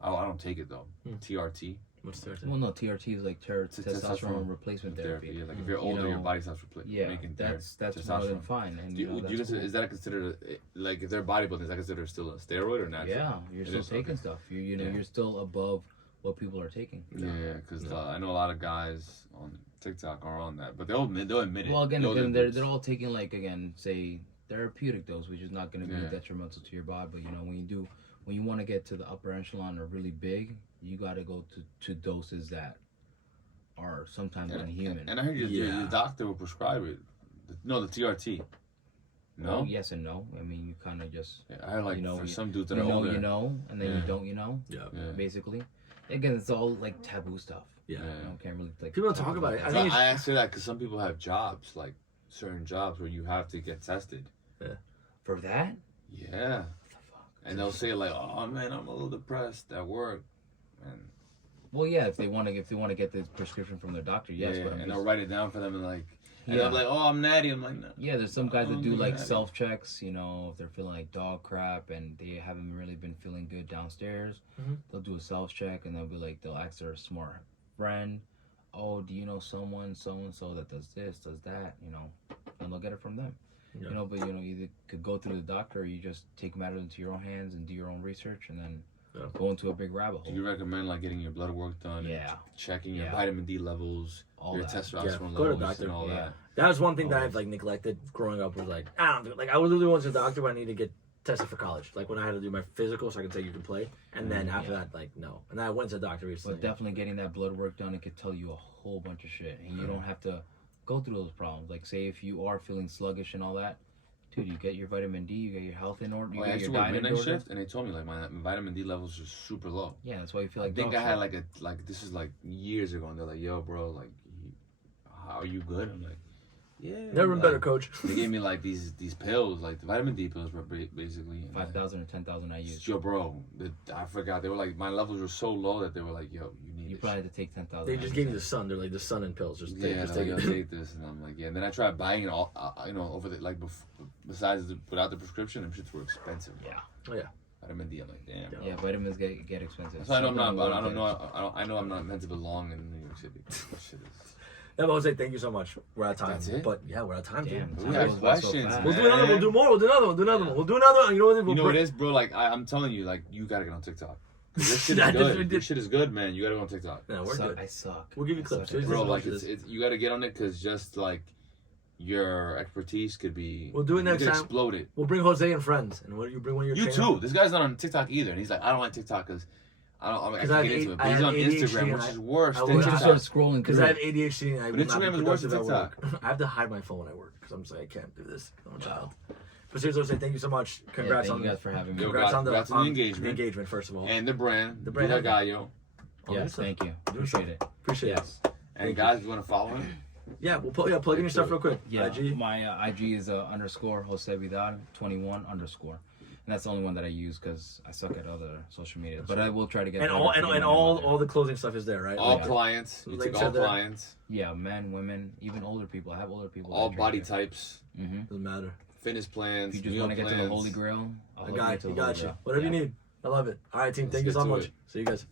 I don't take it though. TRT. What's TRT? Well, no, TRT is like testosterone replacement therapy. Yeah, like if you're older, your body stops making that's more than fine. And is that considered like if they're bodybuilding? Is that considered still a steroid or natural? Yeah, you're still taking stuff. You're still above what people are taking. Yeah, because I know a lot of guys on TikTok are on that, but they'll admit it. Well, again, they're all taking like say therapeutic dose, which is not going to be detrimental to your body. But when you want to get to the upper echelon or really big, you got to go to doses that are sometimes unhuman. And I heard your doctor will prescribe it. No, the TRT. No. Well, yes and no. I mean, you kind of just. Yeah, I heard like for some dudes that are older. And then you don't. Yeah. Basically, again, it's all like taboo stuff. Yeah. Can't really like. People don't talk about it. I say that because some people have jobs, like certain jobs, where you have to get tested. Yeah. For that. Yeah. And they'll say like, "Oh man, I'm a little depressed at work," and well, yeah, if they want to get the prescription from their doctor, yes, but and they'll write it down for them and like, and I'm like, "Oh, I'm natty." I'm like, "No." Yeah, there's some guys that do like self checks. You know, if they're feeling like dog crap and they haven't really been feeling good downstairs, they'll do a self check and they'll ask their smart friend, "Oh, do you know someone so and so that does this, does that?" You know, and they'll get it from them. Yeah. But either could go through the doctor or you just take matters into your own hands and do your own research and then go into a big rabbit hole. Do you recommend like getting your blood work done? Yeah. Checking your vitamin D levels, your testosterone go to levels, the doctor. And all that. That was one thing that I've like neglected growing up. Was like I was literally once a doctor when I needed to get tested for college. Like when I had to do my physical so I could say you can play, and then after that, like no. And then I went to the doctor recently. But definitely getting that blood work done, it could tell you a whole bunch of shit, and you don't have to go through those problems. Like say if you are feeling sluggish and all that. Dude, you get your vitamin D, you get your health in order, you get your diet in order. Shift, and they told me like my vitamin D levels are super low. Yeah, that's why you feel like. I think I had like this is like years ago, and they're like, "Yo, bro, like, how are you good?" I'm like, "Yeah." Never been better, coach. They gave me like these pills, like the vitamin D pills, were basically 5,000 or 10,000 I used. Yo, bro, I forgot. They were like my levels were so low that they were like, "Yo, you need." You probably had to take 10,000. They just gave you the sun. They're like the sun and pills. Just take this, and I'm like, yeah. And then I tried buying it all, over the besides without the prescription, them shits were expensive. Bro. Yeah. Oh yeah. Vitamin D, I'm like, damn. Yeah, vitamins get expensive. So I know I'm not meant to belong in New York City. Shit is. Yeah, but Jose, thank you so much. We're out of time. That's it? But yeah, we're out of time, Damn, dude. We have questions. We'll do another. We'll do more. We'll do another one. We'll do another one. You know what it is, bro? Like I'm telling you, like you gotta get on TikTok. This shit is good. This shit is good, man. You gotta go on TikTok. No, we're good. I suck. We'll give you clips, bro. Like it's you gotta get on it because just like your expertise could be. We'll do it next time. Explode it. We'll bring Jose and friends, and what you bring one of your. You too. This guy's not on TikTok either, and he's like, I don't like TikTok because. I can't get into it, but he's on Instagram, which is worse than TikTok. I started scrolling because I have ADHD and I but Instagram is worse than TikTok. I have to hide my phone when I work because I'm just like I can't do this. I'm a child. But seriously, Jose, thank you so much. Congrats on you guys for having me. Congrats on the engagement. The engagement, first of all, and the brand. The brand. Gallo. Yes, thank you. Appreciate it. Appreciate it. And guys, you want to follow him? Yeah, we'll plug in your stuff real quick. Yeah, IG. My IG is _ Jose Vidal 21 _. And that's the only one that I use because I suck at other social media. But I will try to get and all the closing stuff is there, right? All clients. You take all clients. Yeah, men, women, even older people. I have older people. All body types. Doesn't matter. Fitness plans. If you just want to get to the Holy Grail, I got you. Whatever you need. I love it. All right, team. Thank you so much. See you guys.